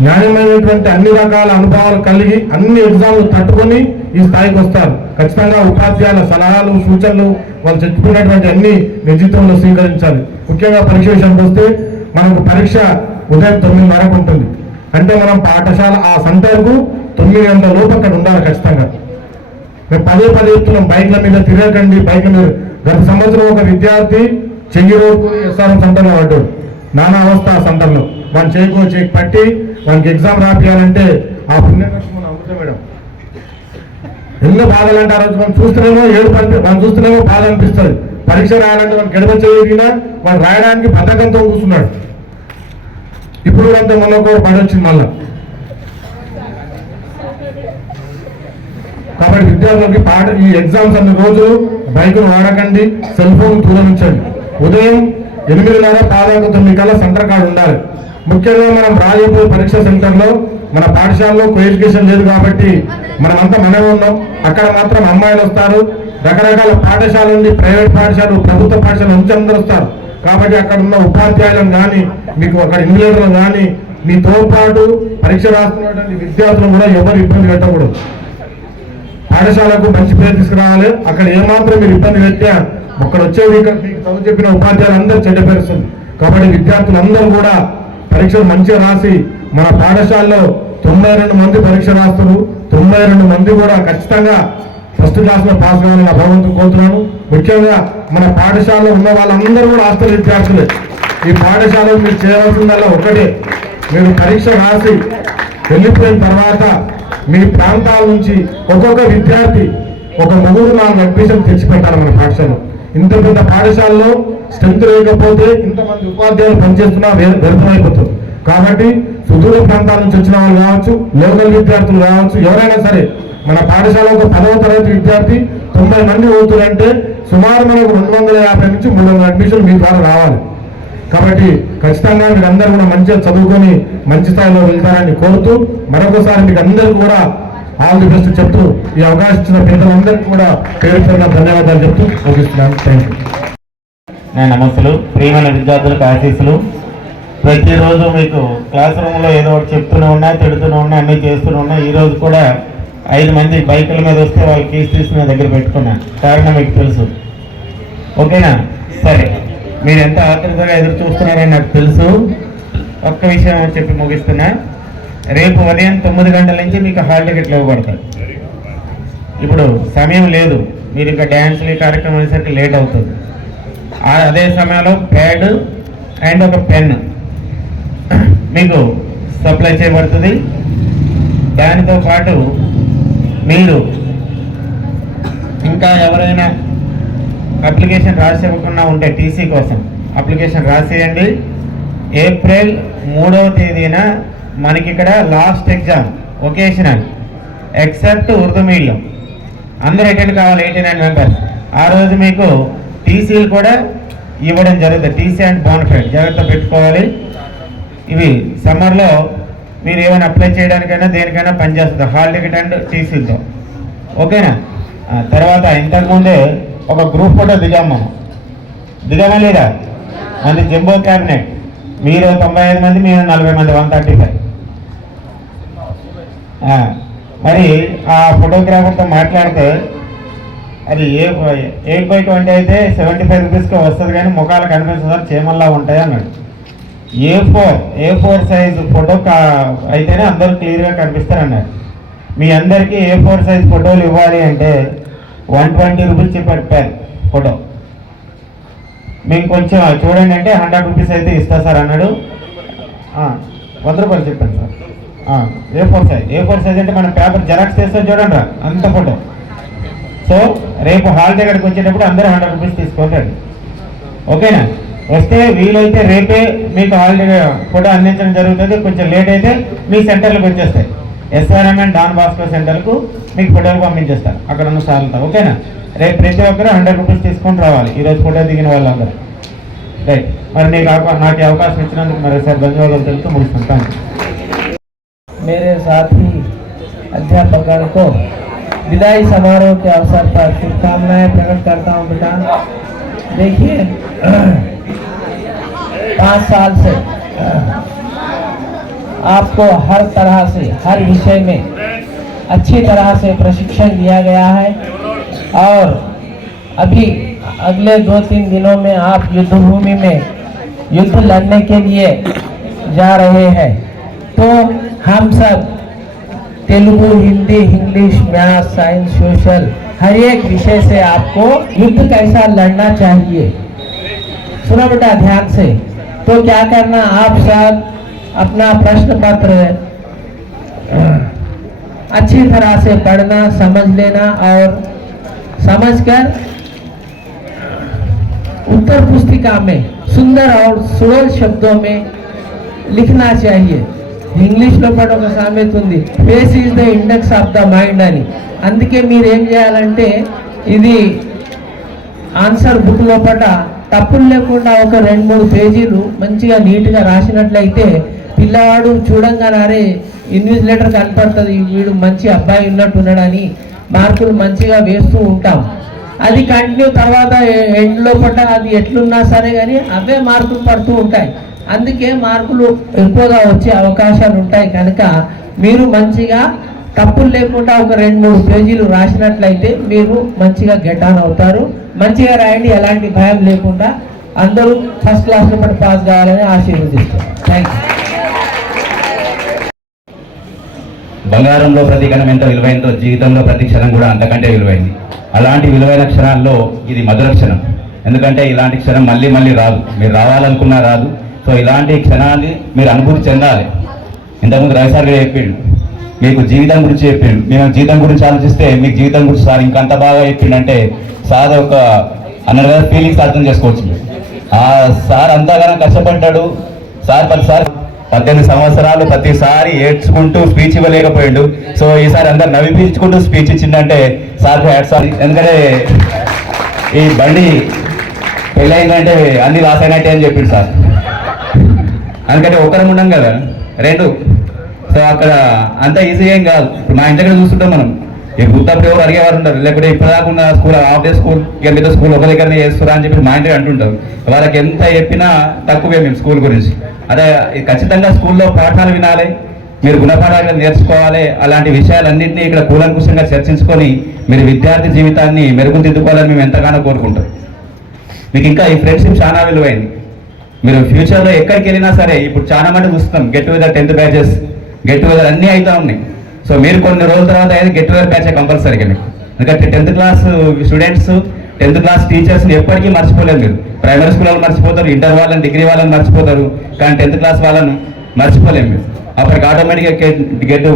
న్యాయమైనటువంటి అన్ని రకాల అనుభవాలు కలిగి అన్ని ఎగ్జామ్లు తట్టుకొని ఈ స్థాయికి వస్తారు. ఖచ్చితంగా ఉపాధ్యాయుల సలహాలు, సూచనలు వాళ్ళు చెప్పుకున్నటువంటి అన్ని నిజీవితంలో స్వీకరించాలి. ముఖ్యంగా పరీక్ష విషయానికి వస్తే మనకు పరీక్ష ఉదయం 9:30 ఉంటుంది. అంటే మనం పాఠశాల ఆ సెంటర్కు 9 గంటల లోపు అక్కడ ఉండాలి ఖచ్చితంగా. మేము పదే చెప్తున్నాం, బైక్ల మీద తిరగకండి, బైక్ల మీద. గత సంవత్సరం ఒక విద్యార్థి చెయ్యి రోడ్డు ఎస్ఆర్ఎం సెంటర్లో పడ్డాడు. నానా అవస్థ ఆ సెంటర్లో. వాడిని చేయి పట్టి వానికి ఎగ్జామ్ రాపియాలంటే ఆ పుణ్యం మనం అవుతాం మేడం. ఎన్నో బాధలు అంటే ఆ రోజు మనం చూస్తున్నామో మనం చూస్తున్నామో బాధ అనిపిస్తుంది. పరీక్ష రాయాలంటే మనం గడప చేయగినా వాడు రాయడానికి బద్ధకంతో కూర్చున్నాడు. ఇప్పుడు అంతా మొన్న ఒక పని వచ్చింది మళ్ళా. కాబట్టి విద్యార్థులకి ఈ ఎగ్జామ్స్ అన్ని రోజులు బైకును వాడకండి, సెల్ ఫోన్ దూరం ఉంచండి. ఉదయం 8:30 పాదాకు 9 కల్లా సెంటర్ కార్డు ఉండాలి. ముఖ్యంగా మనం రాజపూర్ పరీక్ష సెంటర్లో మన పాఠశాలలో ఎడ్యుకేషన్ లేదు కాబట్టి మనమంతా మనమే ఉన్నాం. అక్కడ మాత్రం అమ్మాయిలు వస్తారు. రకరకాల పాఠశాల నుండి ప్రైవేట్ పాఠశాలలు, ప్రభుత్వ పాఠశాల నుంచి అందరూ వస్తారు. కాబట్టి అక్కడ ఉన్న ఉపాధ్యాయులను కానీ, మీకు అక్కడ ఇన్విజిలేటర్లను కానీ, మీతో పాటు పరీక్ష రాస్తున్నటువంటి విద్యార్థులను కూడా ఎవరు ఇబ్బంది పెట్టకూడదు. పాఠశాలకు మంచి పేరు తీసుకురావాలి. అక్కడ ఏమాత్రం మీరు ఇబ్బంది పెట్టా అక్కడ వచ్చేది ఇక్కడ మీకు చదువు చెప్పిన ఉపాధ్యాయులు అందరూ చెడ్డ పేరుస్తుంది. కాబట్టి విద్యార్థులందరూ కూడా పరీక్షలు మంచిగా రాసి మన పాఠశాలలో 92 మంది పరీక్ష రాస్తున్నారు. 92 మంది కూడా ఖచ్చితంగా ఫస్ట్ క్లాస్లో పాస్ కావాలని నా భగవంతుని కోరుతున్నాను. ముఖ్యంగా మన పాఠశాలలో ఉన్న వాళ్ళందరూ కూడా హాస్టల్ విద్యార్థులే. ఈ పాఠశాలలో మీరు చేయవలసిందల్లా ఒకటే, మీరు పరీక్ష రాసి వెళ్ళిపోయిన తర్వాత మీ ప్రాంతాల నుంచి ఒక్కొక్క విద్యార్థి ఒక 3-4 అడ్మిషన్ తెచ్చిపెట్టాలి మన పాఠశాలలో. ఇంత పెద్ద పాఠశాలలో స్ట్రెంత్ లేకపోతే ఇంతమంది ఉపాధ్యాయులు పనిచేస్తున్నా వ్యర్థమైపోతుంది. కాబట్టి సుదూర ప్రాంతాల నుంచి వచ్చిన వాళ్ళు కావచ్చు, లోకల్ విద్యార్థులు కావచ్చు, ఎవరైనా సరే మన పాఠశాల ఒక 10వ తరగతి విద్యార్థి 90 మంది అవుతుందంటే సుమారు మనకు 250 నుంచి 300 అడ్మిషన్ మీ ద్వారా రావాలి. కాబట్టి ఖచ్చితంగా మీరు అందరూ కూడా మంచిగా చదువుకొని మంచి స్థాయిలో వెళ్తారని కోరుతూ మరొకసారి మీకు అందరూ కూడా ఆల్ ది బెస్ట్ చెప్తూ ఈ అవకాశం ఇచ్చిన పెద్దలందరికీ కూడా పేరు పేరున ధన్యవాదాలు చెప్తూ ముగిస్తున్నాను. Thank you. నమస్సులు, ప్రియమైన విద్యార్థులకు ఆశీస్సులు. ప్రతిరోజు మీకు క్లాస్ రూమ్లో ఏదో ఒకటి చెప్తూనే ఉన్నా, తిడుతూనే ఉన్నా, అన్నీ చేస్తూనే ఉన్నా. ఈరోజు కూడా 5 మంది బైకుల మీద వస్తే వాళ్ళు కేసు తీసి నా దగ్గర పెట్టుకున్నాను. కారణం మీకు తెలుసు, ఓకేనా? సరే, మీరు ఎంత ఆతృతగా ఎదురు చూస్తున్నారని నాకు తెలుసు. ఒక్క విషయం చెప్పి ముగిస్తున్నా. రేపు ఉదయం 9 గంటల నుంచి మీకు హాల్ టికెట్లు ఇవ్వబడతాయి. ఇప్పుడు సమయం లేదు, మీరు ఇంకా డ్యాన్స్లు కార్యక్రమం వేసరికి లేట్ అవుతుంది. అదే సమయంలో ప్యాడ్ అండ్ ఒక పెన్ మీకు సప్లై చేయబడుతుంది. దానితో పాటు మీరు ఇంకా ఎవరైనా అప్లికేషన్ రాసి ఇవ్వకుండా ఉంటే టీసీ కోసం అప్లికేషన్ రాసేయండి. ఏప్రిల్ 3వ తేదీన మనకి ఇక్కడ last exam vocational except Urdu medium అందరూ అటెండ్ కావాలి, 89 మెంబర్స్. ఆ రోజు మీకు టీసీలు కూడా ఇవ్వడం జరుగుతుంది. టీసీ అండ్ బోనఫైడ్ జాగ్రత్త పెట్టుకోవాలి. ఇవి సమ్మర్లో మీరు ఏమైనా అప్లై చేయడానికైనా దేనికైనా పనిచేస్తుంది, హాల్ టికెట్ అండ్ టీసీలతో, ఓకేనా? తర్వాత ఇంతకుముందే ఒక గ్రూప్ ఫోటో దిగామా లేదా? మంది జంబో క్యాబినెట్, మీరు 95 మంది, మీరు 40 మంది, 135. మరి ఆ ఫోటోగ్రాఫర్తో మాట్లాడితే అది ఏ బైక్ వంటి అయితే 75 రూపీస్కి వస్తుంది, కానీ ముఖాలు కనిపిస్తుంది, చీమల్లా ఉంటాయి అన్నాడు. A4 సైజ్ ఫోటో అయితేనే అందరూ క్లియర్గా కనిపిస్తారన్నారు. మీ అందరికీ A4 సైజ్ ఫోటోలు ఇవ్వాలి అంటే 120 రూపీస్ చెప్పారు ఫోటో. మీకు కొంచెం చూడండి అంటే 100 రూపీస్ అయితే ఇస్తా సార్ అన్నాడు. 100 రూపాయలు చెప్పాను సార్. A4 సైజ్ అంటే మనం పేపర్ జెరాక్స్ చేస్తాం చూడండి అంత ఫోటో. సో రేపు హాల్ దగ్గరికి వచ్చేటప్పుడు అందరూ 100 రూపీస్ తీసుకుంటాడు. ఓకేనా? వస్తే వీలైతే రేపే మీకు హాల్ దగ్గర ఫోటో అందించడం జరుగుతుంది. కొంచెం లేట్ అయితే మీ సెంటర్లకు వచ్చేస్తాయి. SRM అండ్ డాన్ బాస్కో సెంటర్కు మీకు ఫోటోలు పంపించేస్తారు, అక్కడ ఉన్న సార్లతో. ఓకేనా? రేపు ప్రతి ఒక్కరు 100 రూపీస్ తీసుకొని రావాలి, ఈరోజు ఫోటో దిగిన వాళ్ళందరూ. రైట్. మరి నాకు అవకాశం ఇచ్చినందుకు మరోసారి ధన్యవాదాలు తెలుపుతూ ముగిస్తాను. Thank you. मेरे साथी अध्यापकों को विदाई समारोह के अवसर पर शुभकामनाएं प्रकट करता हूं। बेटा देखिए 5 साल से आपको हर तरह से हर विषय में अच्छी तरह से प्रशिक्षण दिया गया है और अभी अगले 2-3 दिनों में आप युद्ध भूमि में युद्ध लड़ने के लिए जा रहे हैं। तो हम सब Telugu, Hindi, English, math, science, social हर एक विषय से आपको युद्ध कैसा लड़ना चाहिए सुनो बेटा ध्यान से। तो क्या करना, आप सब अपना प्रश्न पत्र अच्छी तरह से पढ़ना, समझ लेना और समझकर उत्तर पुस्तिका में सुंदर और सुडोल शब्दों में लिखना चाहिए। ఇంగ్లీష్లో కూడా ఒక సామెత ఉంది, face is the index of the mind అని. అందుకే మీరు ఏం చేయాలంటే ఇది ఆన్సర్ బుక్ లోపల తప్పులు లేకుండా ఒక 2-3 పేజీలు మంచిగా నీట్గా రాసినట్లయితే పిల్లవాడు చూడంగానే అరే ఇన్విజిలేటర్ కనపడుతుంది, వీడు మంచి అబ్బాయి ఉన్నట్టున్నాడని మార్కులు మంచిగా వేస్తూ ఉంటాం. అది కంటిన్యూ తర్వాత ఎండ్ లోపల అది ఎట్లున్నా సరే కానీ అవే మార్కులు పడుతూ ఉంటాయి. అందుకే మార్కులు ఎక్కువగా వచ్చే అవకాశాలు ఉంటాయి. కనుక మీరు మంచిగా తప్పులు లేకుండా ఒక 2-3 పేజీలు రాసినట్లయితే మీరు మంచిగా గెట్ ఆన్ అవుతారు. మంచిగా రాయండి, ఎలాంటి భయం లేకుండా అందరూ ఫస్ట్ క్లాస్లో పడి పాస్ కావాలని ఆశీర్వదిస్తారు. Thank you. బంగారంలో ప్రతి క్షణం ఎంత విలువైందో జీవితంలో ప్రతి క్షణం కూడా అంతకంటే విలువైంది. అలాంటి విలువైన క్షణాల్లో ఇది మధుర క్షణం. ఎందుకంటే ఇలాంటి క్షణం మళ్ళీ మళ్ళీ రాదు, మీరు రావాలనుకున్నా రాదు. సో ఇలాంటి క్షణాన్ని మీరు అనుభూతి చెందాలి. ఇంతకుముందు రవిసార్ గారు చెప్పిండు, మీకు జీవితం గురించి చెప్పిండు. మేము జీవితం గురించి ఆలోచిస్తే మీకు జీవితం గురించి సార్ ఇంకంత బాగా చెప్పిండంటే సార్ ఒక అన్నారు కదా ఫీలింగ్స్ అర్థం చేసుకోవచ్చు. ఆ సార్ అంతగానో కష్టపడ్డాడు. సార్ 18 సంవత్సరాలు ప్రతిసారి ఏడ్చుకుంటూ స్పీచ్ ఇవ్వలేకపోయిండు. సో ఈసారి అందరు నవ్విపించుకుంటూ స్పీచ్ ఇచ్చిందంటే సార్ హ్యాట్స్ ఆఫ్. ఎందుకంటే ఈ బండి పెళ్ళయిందంటే అన్ని లాస్ అయినట్టే అని చెప్పిండు సార్. అందుకంటే ఒకరం ఉండం కదా 2. సో అక్కడ అంత ఈజీ ఏం కాదు. ఇప్పుడు మా ఇంటి దగ్గర చూస్తుంటాం మనం, ఈ గుర్తప్పుడు ఎవరు అడిగేవారు ఉంటారు, లేకపోతే ఇప్పటిదాకా ఉన్న స్కూల్ హాఫ్ డే స్కూల్ మిగతా స్కూల్ ఒక దగ్గరనే చేస్తురా అని చెప్పి మా ఇంటికి అంటుంటారు. వాళ్ళకి ఎంత చెప్పినా తక్కువే మేము స్కూల్ గురించి. అదే ఖచ్చితంగా స్కూల్లో పాఠాలు వినాలి, మీరు గుణపాఠాలు నేర్చుకోవాలి. అలాంటి విషయాలన్నింటినీ ఇక్కడ కూలంకుషంగా చర్చించుకొని మీరు విద్యార్థి జీవితాన్ని మెరుగుదిద్దుకోవాలని మేము ఎంతగానో కోరుకుంటాం. మీకు ఇంకా ఈ ఫ్రెండ్షిప్ చాలా విలువైంది. మీరు ఫ్యూచర్లో ఎక్కడికి వెళ్ళినా సరే ఇప్పుడు చాలా మంది చూస్తాం get together 10th batches, get together అన్నీ అవుతా ఉన్నాయి. సో మీరు కొన్ని రోజుల తర్వాత అయితే గెట్ టుగెదర్ బ్యాచ్ కంపల్సరీగా మీకు. ఎందుకంటే 10th class students 10th class టీచర్స్ని ఎప్పటికీ మర్చిపోలేరు. మీరు ప్రైమరీ స్కూల్ వాళ్ళని మర్చిపోతారు, ఇంటర్ వాళ్ళని, డిగ్రీ వాళ్ళని మర్చిపోతారు, కానీ 10th క్లాస్ వాళ్ళను మర్చిపోలేము మీరు. అప్పటికి ఆటోమేటిక్గా గెట్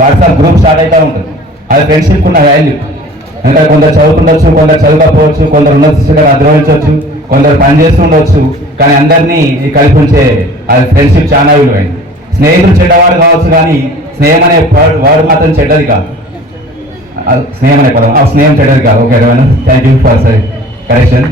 వాట్సాప్ గ్రూప్ స్టార్ట్ అవుతూ ఉంటుంది. అది ఫ్రెండ్షిప్ ఉన్న వాల్యూ. ఇంకా కొందరు చదువుకుండొచ్చు, కొందరు చదువుకోకపోవచ్చు, కొందరు ఉన్నత శిక్షణ అధ్వానించవచ్చు, కొందరు పని చేస్తుండొచ్చు, కానీ అందరినీ కలిపి ఉంచే అది ఫ్రెండ్షిప్ చాలా విలువైంది. స్నేహితులు చెడ్డవాడు కావచ్చు, కానీ స్నేహం అనే వాడు మాత్రం చెడ్డది కాదు. స్నేహం అనే పదం, ఆ స్నేహం చెడ్డది కాదు. Okay thank you for correction.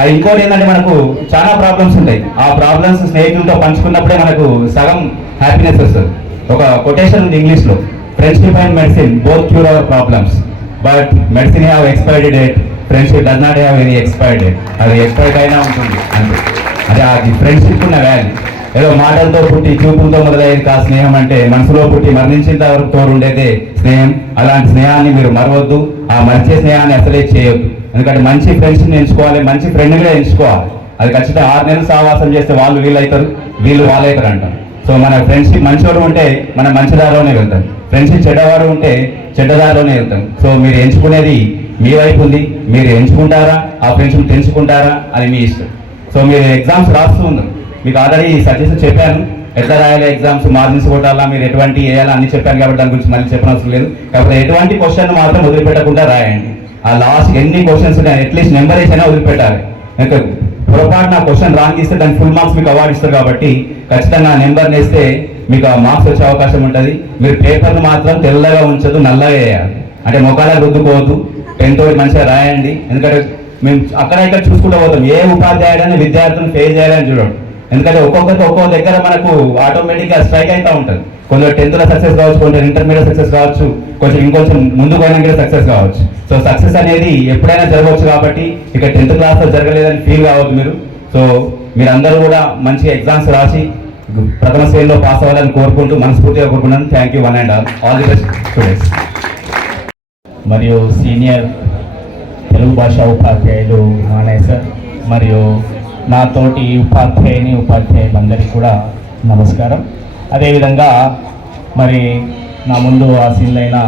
అది ఇంకోటి ఏంటంటే మనకు చాలా ప్రాబ్లమ్స్ ఉంటాయి. ఆ ప్రాబ్లమ్స్ స్నేహితులతో పంచుకున్నప్పుడే మనకు సగం హ్యాపీనెస్ వస్తుంది. ఒక కొటేషన్ ఉంది ఇంగ్లీష్లో, friendship and medicine both cure our problems but medicine have expiry date, friendship does not have any expiry date. అది ఎక్స్పైర్డ్ అయినా ఉంటుంది అంతే. అదే అది ఫ్రెండ్షిప్ ఉన్న వాల్యూ. ఏదో మాటలతో పుట్టి చూపులతో మొదలయ్యేది కా స్నేహం అంటే, మనసులో పుట్టి మరణించేంత వరకు తోడు ఉండేదే స్నేహం. అలాంటి స్నేహాన్ని మీరు మరవద్దు, ఆ మంచి స్నేహాన్ని అసలే చేయొద్దు. ఎందుకంటే మంచి ఫ్రెండ్స్ని ఎంచుకోవాలి, మంచి ఫ్రెండ్గా ఎంచుకోవాలి. అది ఖచ్చితంగా 6 నెలలు సహవాసం చేస్తే వాళ్ళు వీళ్ళవుతారు, వీళ్ళు వాళ్ళవుతారు అంటారు. సో మన ఫ్రెండ్షిప్ మంచివాడు ఉంటే మనం మంచి దారిలోనే వెళ్తాం, ఫ్రెండ్షిప్ చెడ్డవాడు ఉంటే చెడ్డదారిలోనే వెళ్తాం. సో మీరు ఎంచుకునేది మీ వైపు ఉంది. మీరు ఎంచుకుంటారా, ఆ ఫ్రెండ్షిప్ తెంచుకుంటారా, అది మీ ఇష్టం. సో మీరు ఎగ్జామ్స్ రాస్తూ ఉన్నారు, మీకు ఆల్రెడీ సజెషన్ చెప్పాను ఎట్లా రాయాలి ఎగ్జామ్స్, మార్జిన్స్ కొట్టాలా, మీరు ఎటువంటి వేయాలా అన్ని చెప్పాను కాబట్టి దాని గురించి మళ్ళీ చెప్పనవసరం లేదు. కాకపోతే ఎటువంటి క్వశ్చన్ మాత్రం వదిలిపెట్టకుండా రాయండి. ఆ లాస్ట్ ఎన్ని క్వశ్చన్స్ ఉన్నాయి అట్లీస్ట్ నెంబర్ వేసైనా వదిలిపెట్టాలి. ఇంకా పొరపాటున క్వశ్చన్ రాంగ్ ఇస్తే దానికి ఫుల్ మార్క్స్ మీకు అవార్డు ఇస్తారు కాబట్టి ఖచ్చితంగా నెంబర్ వేస్తే మీకు ఆ మార్క్స్ వచ్చే అవకాశం ఉంటుంది. మీరు పేపర్ను మాత్రం తెల్లగా ఉంచదు, నల్లగా వేయాలి. అంటే ముఖాలకు రుద్దుకోవద్దు, 10th తోటి మంచిగా రాయండి. ఎందుకంటే మేము అక్కడ ఇక్కడ చూసుకుంటూ పోతాం, ఏ ఉపాధ్యాయుడని విద్యార్థులను ఫెయిల్ చేయాలని చూడండి. ఎందుకంటే ఒక్కొక్కరికి ఒక్కొక్క దగ్గర మనకు ఆటోమేటిక్గా స్ట్రైక్ అవుతూ ఉంటుంది. కొందరు 10th సక్సెస్ కావచ్చు, కొందరు ఇంటర్మీడియట్ సక్సెస్ కావచ్చు, కొంచెం ఇంకొంచెం ముందు పోయినా సక్సెస్ కావచ్చు. సో సక్సెస్ అనేది ఎప్పుడైనా జరగవచ్చు కాబట్టి ఇక 10th క్లాస్లో జరగలేదని ఫీల్ కావద్దు మీరు. సో మీరందరూ కూడా మంచిగా ఎగ్జామ్స్ రాసి ప్రథమ శ్రేణిలో పాస్ అవ్వాలని కోరుకుంటూ మనస్ఫూర్తిగా కోరుకుంటున్నాను. Thank you one and all the best students. మరియు సీనియర్ తెలుగు భాషా ఉపాధ్యాయులు మానయ్య సార్ మరియు నాతోటి ఉపాధ్యాయులందరికీ కూడా నమస్కారం. అదేవిధంగా మరి నా ముందు ఆసీనులైన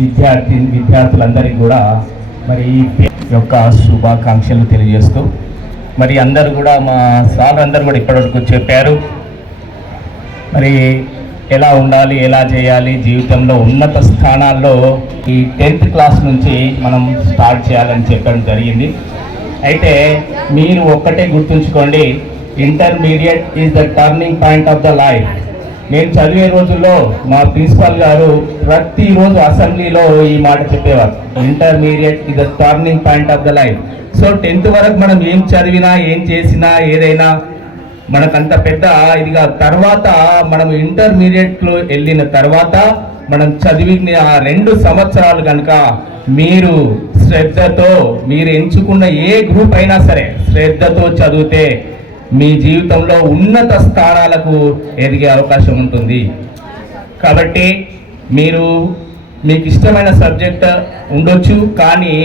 విద్యార్థులందరికీ కూడా మరి ఈ యొక్క శుభాకాంక్షలు తెలియజేస్తూ మరి అందరూ కూడా మా సార్ అందరూ కూడా ఇప్పటివరకు చెప్పారు మరి ఎలా ఉండాలి, ఎలా చేయాలి, జీవితంలో ఉన్నత స్థానాల్లో ఈ 10th క్లాస్ నుంచి మనం స్టార్ట్ చేయాలని చెప్పడం జరిగింది. అయితే మీరు ఒక్కటే గుర్తుంచుకోండి, intermediate is the turning point of the life. నేను చదివే రోజుల్లో మా ప్రిన్సిపాల్ గారు ప్రతిరోజు అసెంబ్లీలో ఈ మాట చెప్పేవారు, intermediate is the turning point of the life. So 10th వరకు మనం ఏం చదివినా ఏం చేసినా ఏదైనా మనకంత పెద్ద ఇదిగా తర్వాత మనం ఇంటర్మీడియట్లో వెళ్ళిన తర్వాత మనం చదివిన ఆ 2 సంవత్సరాలు కనుక మీరు శ్రద్ధతో మీరు ఎంచుకున్న ఏ గ్రూప్ అయినా సరే శ్రద్ధతో చదివితే మీ జీవితంలో ఉన్నత స్థానాలకు ఎదిగే అవకాశం ఉంటుంది. కాబట్టి మీకు ఇష్టమైన సబ్జెక్ట్ ఉండొచ్చు, కానీ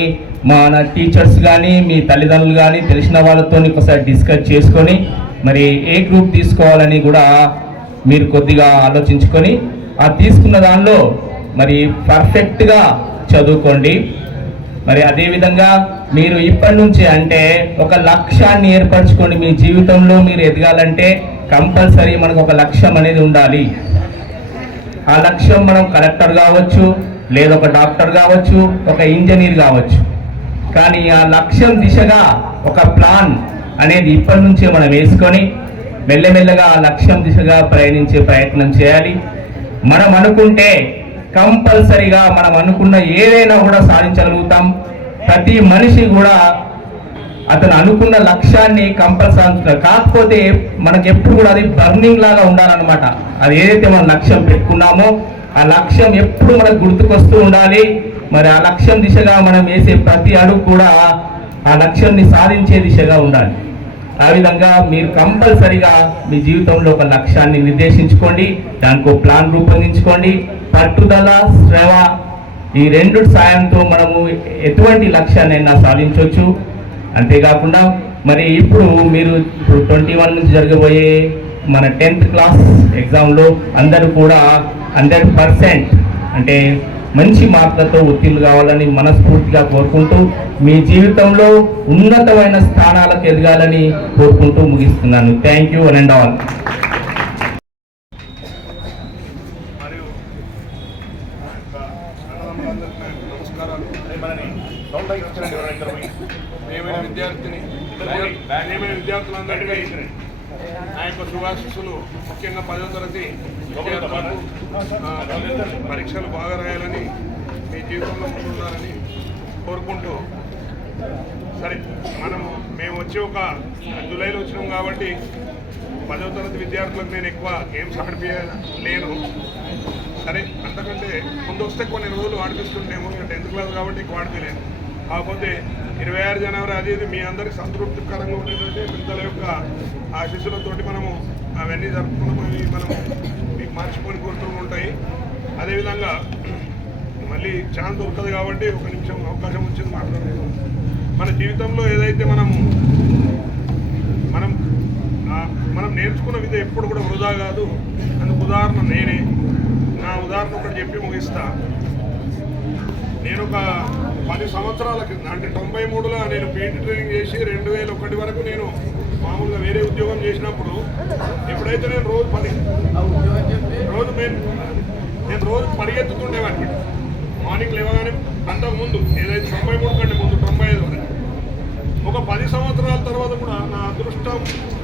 మన టీచర్స్ కానీ మీ తల్లిదండ్రులు కానీ తెలిసిన వాళ్ళతో ఒకసారి డిస్కస్ చేసుకొని మరి ఏ గ్రూప్ తీసుకోవాలని కూడా మీరు కొద్దిగా ఆలోచించుకొని ఆ తీసుకున్న దానిలో మరి పర్ఫెక్ట్గా చదువుకోండి. మరి అదేవిధంగా మీరు ఇప్పటి నుంచి అంటే ఒక లక్ష్యాన్ని ఏర్పరచుకోండి. మీ జీవితంలో మీరు ఎదగాలంటే కంపల్సరీ మనకు ఒక లక్ష్యం అనేది ఉండాలి. ఆ లక్ష్యం మనం కలెక్టర్ కావచ్చు, లేదా ఒక డాక్టర్ కావచ్చు, ఒక ఇంజనీర్ కావచ్చు. కానీ ఆ లక్ష్యం దిశగా ఒక ప్లాన్ అనేది ఇప్పటి నుంచే మనం వేసుకొని మెల్లమెల్లగా ఆ లక్ష్యం దిశగా ప్రయాణించే ప్రయత్నం చేయాలి. మనం అనుకుంటే కంపల్సరీగా మనం అనుకున్న ఏదైనా కూడా సాధించగలుగుతాం. ప్రతి మనిషి కూడా అతను అనుకున్న లక్ష్యాన్ని కంపల్సరీ, కాకపోతే మనకి ఎప్పుడు కూడా అది బర్నింగ్ లాగా ఉండాలన్నమాట. అది ఏదైతే మనం లక్ష్యం పెట్టుకున్నామో ఆ లక్ష్యం ఎప్పుడు మనకు గుర్తుకొస్తూ ఉండాలి. మరి ఆ లక్ష్యం దిశగా మనం వేసే ప్రతి అడుగు కూడా ఆ లక్ష్యాన్ని సాధించే దిశగా ఉండాలి. ఆ విధంగా మీరు కంపల్సరిగా మీ జీవితంలో ఒక లక్ష్యాన్ని నిర్దేశించుకోండి, దానికి ఒక ప్లాన్ రూపొందించుకోండి. పట్టుదల, శ్రమ ఈ 2 సాయంతో మనము ఎటువంటి లక్ష్యాన్నైనా సాధించవచ్చు. అంతేకాకుండా మరి ఇప్పుడు 21 నుంచి జరగబోయే మన 10th క్లాస్ ఎగ్జామ్లో అందరూ కూడా 100% అంటే మంచి మార్కులతో ఉత్తీర్ణులు కావాలని మనస్ఫూర్తిగా కోరుకుంటూ మీ జీవితంలో ఉన్నతమైన స్థానాలకు ఎదగాలని కోరుకుంటూ ముగిస్తున్నాను. Thank you one and all. విద్యార్థులందరికీ నా యొక్క శుభాశిస్సులు. ముఖ్యంగా 10వ తరగతి పరీక్షలు బాగా రాయాలని, మీ జీవితంలో ముందున్నారని కోరుకుంటూ, సరే మేము వచ్చి ఒక జూలైలో వచ్చినాం కాబట్టి 10వ తరగతి విద్యార్థులకు నేను ఎక్కువ గేమ్స్ ఆడిపియలేను. సరే అంతకంటే ముందు వస్తే కొన్ని రోజులు ఆడిపిస్తుంటేమో, 10th క్లాస్ కాబట్టి ఎక్కువ ఆడిపిలేను. కాకపోతే 26 జనవరి అది మీ అందరికి సంతృప్తికరంగా ఉండేదంటే పెద్దల యొక్క ఆశీస్సులతోటి మనము అవన్నీ జరుపుకున్నాము. అవి మనము మీకు మర్చిపోని గుర్తులు ఉంటాయి. అదేవిధంగా మళ్ళీ ఛాన్స్ దొరుకుతుంది కాబట్టి ఒక నిమిషం అవకాశం వచ్చింది మాట్లాడలేదు. మన జీవితంలో ఏదైతే మనం నేర్చుకున్న విధ ఎప్పుడు కూడా వృధా కాదు. అందుకు ఉదాహరణ నేనే. నా ఉదాహరణ ఒకటి చెప్పి ముగిస్తా. నేను ఒక 10 సంవత్సరాల కింద అంటే 93లో నేను పీటీ ట్రైనింగ్ చేసి 2001 వరకు నేను మామూలుగా వేరే ఉద్యోగం చేసినప్పుడు ఎప్పుడైతే నేను రోజు పరిగెత్తుతుండేవాడిని మార్నింగ్ లేవగానే అంతకుముందు ఏదైతే 93 కంటే ముందు 95 వరకు ఒక 10 సంవత్సరాల తర్వాత కూడా నా అదృష్టం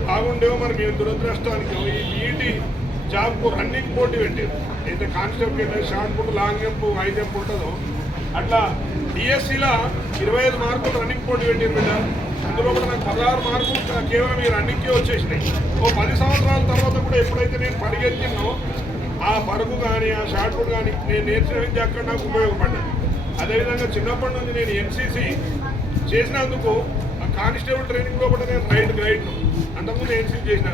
బాగుండేవో మరి మేము దురదృష్టానికి ఈ ఈటీ జాబ్కు రన్నింగ్ పోటీ పెట్టారు. అయితే constable shot put long jump high jump ఉంటుందో అట్లా డిఎస్సిలో 25 మార్కులు రన్నింగ్ పోటీ పెట్టారు బిడ్డ. అందులో కూడా నాకు 16 మార్కులు కేవలం ఈ రన్నింగ్కే వచ్చేసినాయి. ఓ 10 సంవత్సరాల తర్వాత కూడా ఎప్పుడైతే నేను పరిగెత్తినో ఆ పరుగు కానీ ఆ షార్ట్ పుట్ కానీ నేను నేర్చిన విద్య అక్కడ నాకు ఉపయోగపడ్డాను. అదేవిధంగా చిన్నప్పటి నుంచి నేను ఎన్సీసీ చేసినందుకు ఆ కానిస్టేబుల్ ట్రైనింగ్లో కూడా నేను రైడ్ గైడ్ను అంతకుముందు ఎన్సీసీ చేసిన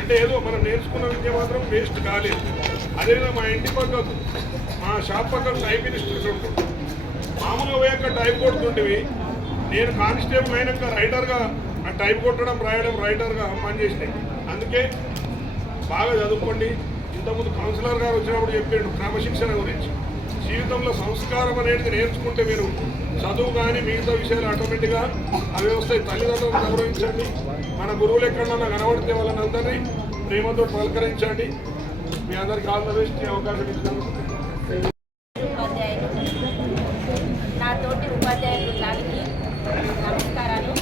అంటే ఏదో మనం నేర్చుకున్న విద్య మాత్రం వేస్ట్ కాలేదు. అదేవిధంగా మా ఇంటి పక్కకు మా షాప్ పక్కకు టైప్ ఇన్స్టిట్యూట్ ఉంటుంది. మామూలుగా పోయాక టైప్ కొడుతుండేవి. నేను కానిస్టేబుల్ అయినాక రైటర్గా ఆ టైప్ కొట్టడం రాయడం రైటర్గా పనిచేసినాయి. అందుకే బాగా చదువుకోండి. ఇంతకుముందు కౌన్సిలర్ గారు వచ్చినప్పుడు చెప్పాడు క్రమశిక్షణ గురించి. జీవితంలో సంస్కారం అనేది నేర్చుకుంటే మీరు చదువు కానీ మిగతా విషయాలు ఆటోమేటిక్గా అవి వస్తాయి. తల్లిదండ్రులను గౌరవించండి. మన గురువులు ఎక్కడన్నా కనబడితే వాళ్ళని అందరినీ ప్రేమతో పలకరించండి. మీ అందరికీ ఆల్ ద బెస్ట్. అవకాశం ఇచ్చినందుకు నా తోటి ఉపాధ్యాయులందరికీ నమస్కారాలు.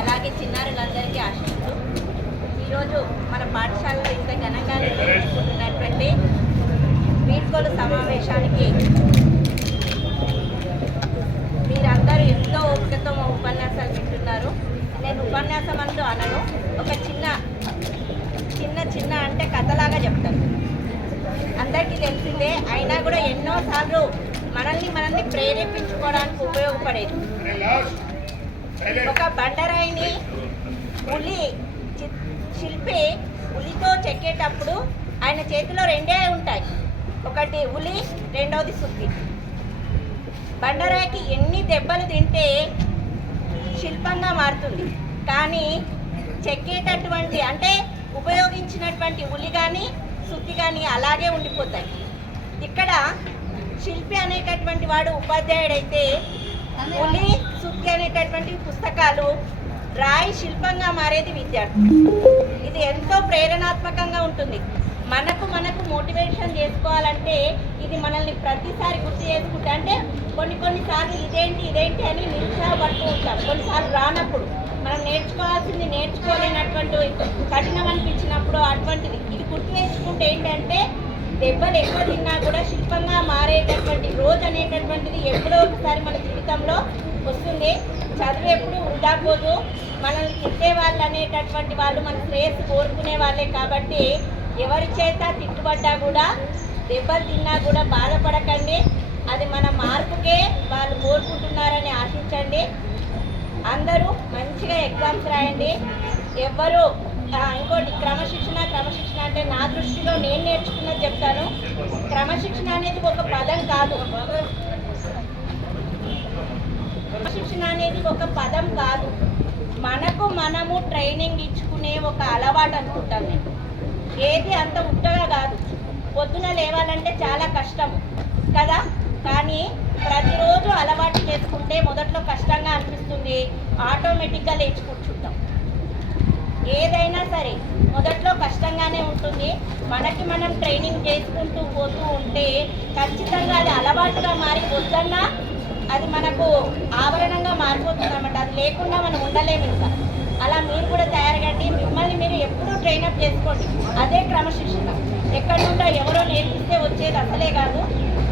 అలాగే చిన్నారులందరికీ ఆశిస్తూ ఈరోజు మన పాఠశాలలో ఇంత ఘనంగా నిర్వహించుకుంటున్నటువంటి వీడ్కోలు సమావేశానికి మీరందరూ ఎంతో ఓపికతో మా ఉపన్యాసాలు వింటున్నారు. నేను ఉపన్యాసం అంటూ అనను, ఒక చిన్న అంటే కథలాగా చెప్తాను. అందరికీ తెలిసిందే, అయినా కూడా ఎన్నోసార్లు మనల్ని ప్రేరేపించుకోవడానికి ఉపయోగపడేది. ఒక బండరాయిని శిల్పి ఉలితో చెక్కేటప్పుడు ఆయన చేతిలో రెండే ఉంటాయి, ఒకటి ఉలి, రెండవది సుత్తి. బండరాయికి ఎన్ని దెబ్బలు తింటే శిల్పంగా మారుతుంది, కానీ చెక్కేటటువంటి అంటే ఉపయోగించినటువంటి ఉలి కానీ సుత్తి కానీ అలాగే ఉండిపోతాయి. ఇక్కడ శిల్పి అనేటటువంటి వాడు ఉపాధ్యాయుడైతే ఉలి సుత్తి అనేటటువంటి పుస్తకాలు రాయి శిల్పంగా మారేది విద్యార్థి. ఇది ఎంతో ప్రేరణాత్మకంగా ఉంటుంది. మనకు మోటివేషన్ చేసుకోవాలంటే ఇది మనల్ని ప్రతిసారి గుర్తు చేసుకుంటే, అంటే కొన్నిసార్లు ఇదేంటి అని నిరుత్సాహపడుతూ ఉంటాం. కొన్నిసార్లు రానప్పుడు మనం నేర్చుకోవాల్సింది నేర్చుకోలేనటువంటి కఠినం అనిపించినప్పుడు అటువంటిది ఇది గుర్తు చేసుకుంటే ఏంటంటే దెబ్బలు ఎక్కువ తిన్నా కూడా శిల్పంగా మారేటటువంటి రోజు అనేటటువంటిది ఎప్పుడో ఒకసారి మన జీవితంలో వస్తుంది. చదువు ఎప్పుడు వృధా పోదు. మనల్ని తిట్టే వాళ్ళు అనేటటువంటి వాళ్ళు మన శ్రేయస్సు కోరుకునే వాళ్ళే. కాబట్టి ఎవరి చేత తిట్టుబడ్డా కూడా దెబ్బలు తిన్నా కూడా బాధపడకండి. అది మన మార్పుకే వాళ్ళు కోరుకుంటున్నారని ఆశించండి. అందరూ మంచిగా ఎగ్జామ్స్ రాయండి. ఎవ్వరూ ఇంకోటి క్రమశిక్షణ అంటే నా దృష్టిలో నేను నేర్చుకున్నది చెప్తాను. క్రమశిక్షణ అనేది ఒక పదం కాదు. క్రమశిక్షణ అనేది ఒక పదం కాదు, మనము ట్రైనింగ్ ఇచ్చుకునే ఒక అలవాటు అనుకుంటాను నేను. ఏది అంత ఉత్తగా కాదు. పొద్దున లేవాలంటే చాలా కష్టం కదా, కానీ ప్రతిరోజు అలవాటు చేసుకుంటే మొదట్లో కష్టంగా అనిపిస్తుంది, ఆటోమేటిక్గా లేచి కూర్చుంటాం. ఏదైనా సరే మొదట్లో కష్టంగానే ఉంటుంది. మనం ట్రైనింగ్ చేసుకుంటూ పోతూ ఉంటే ఖచ్చితంగా అది అలవాటుగా మారి వద్దన్నా అది మనకు ఆవరణంగా మారిపోతుంది అన్నమాట. అది లేకుండా మనం ఉండలేము. ఇంకా అలా మీరు కూడా తయారుగండి. మిమ్మల్ని మీరు ఎప్పుడూ ట్రైనప్ చేసుకోండి. అదే క్రమశిక్షణ. ఎక్కడి నుండో ఎవరో నేర్పిస్తే వచ్చేది అసలే కాదు,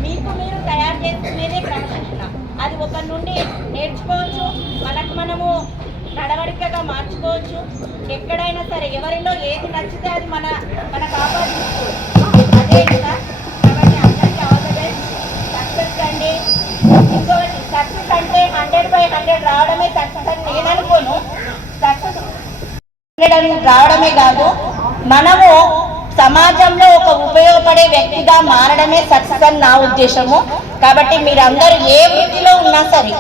మీకు మీరు తయారు చేసుకునేదే క్రమశిక్షణ. అది ఒకరి నుండి నేర్చుకోవచ్చు, మనము నడవడికగా మార్చుకోవచ్చు. ఎక్కడైనా సరే ఎవరిలో ఏది నచ్చితే అది మనకు ఆపాదించుకోవచ్చు. అదే కదా. కాబట్టి అందరికీ ఆల్ ద బెస్ట్. సక్సెస్ అండి. ఇంకొకటి, సక్సెస్ అంటే 100/100 రావడమే సక్సెస్ అని నేను అనుకోను. సక్సెస్ రావడమే కాదు, మనము సమాజంలో ఒక ఉపయోగపడే వ్యక్తిగా మారడమే సక్సెస్ అని నా ఉద్దేశము. కాబట్టి మీరందరూ ఏ వృత్తిలో ఉన్నా సరే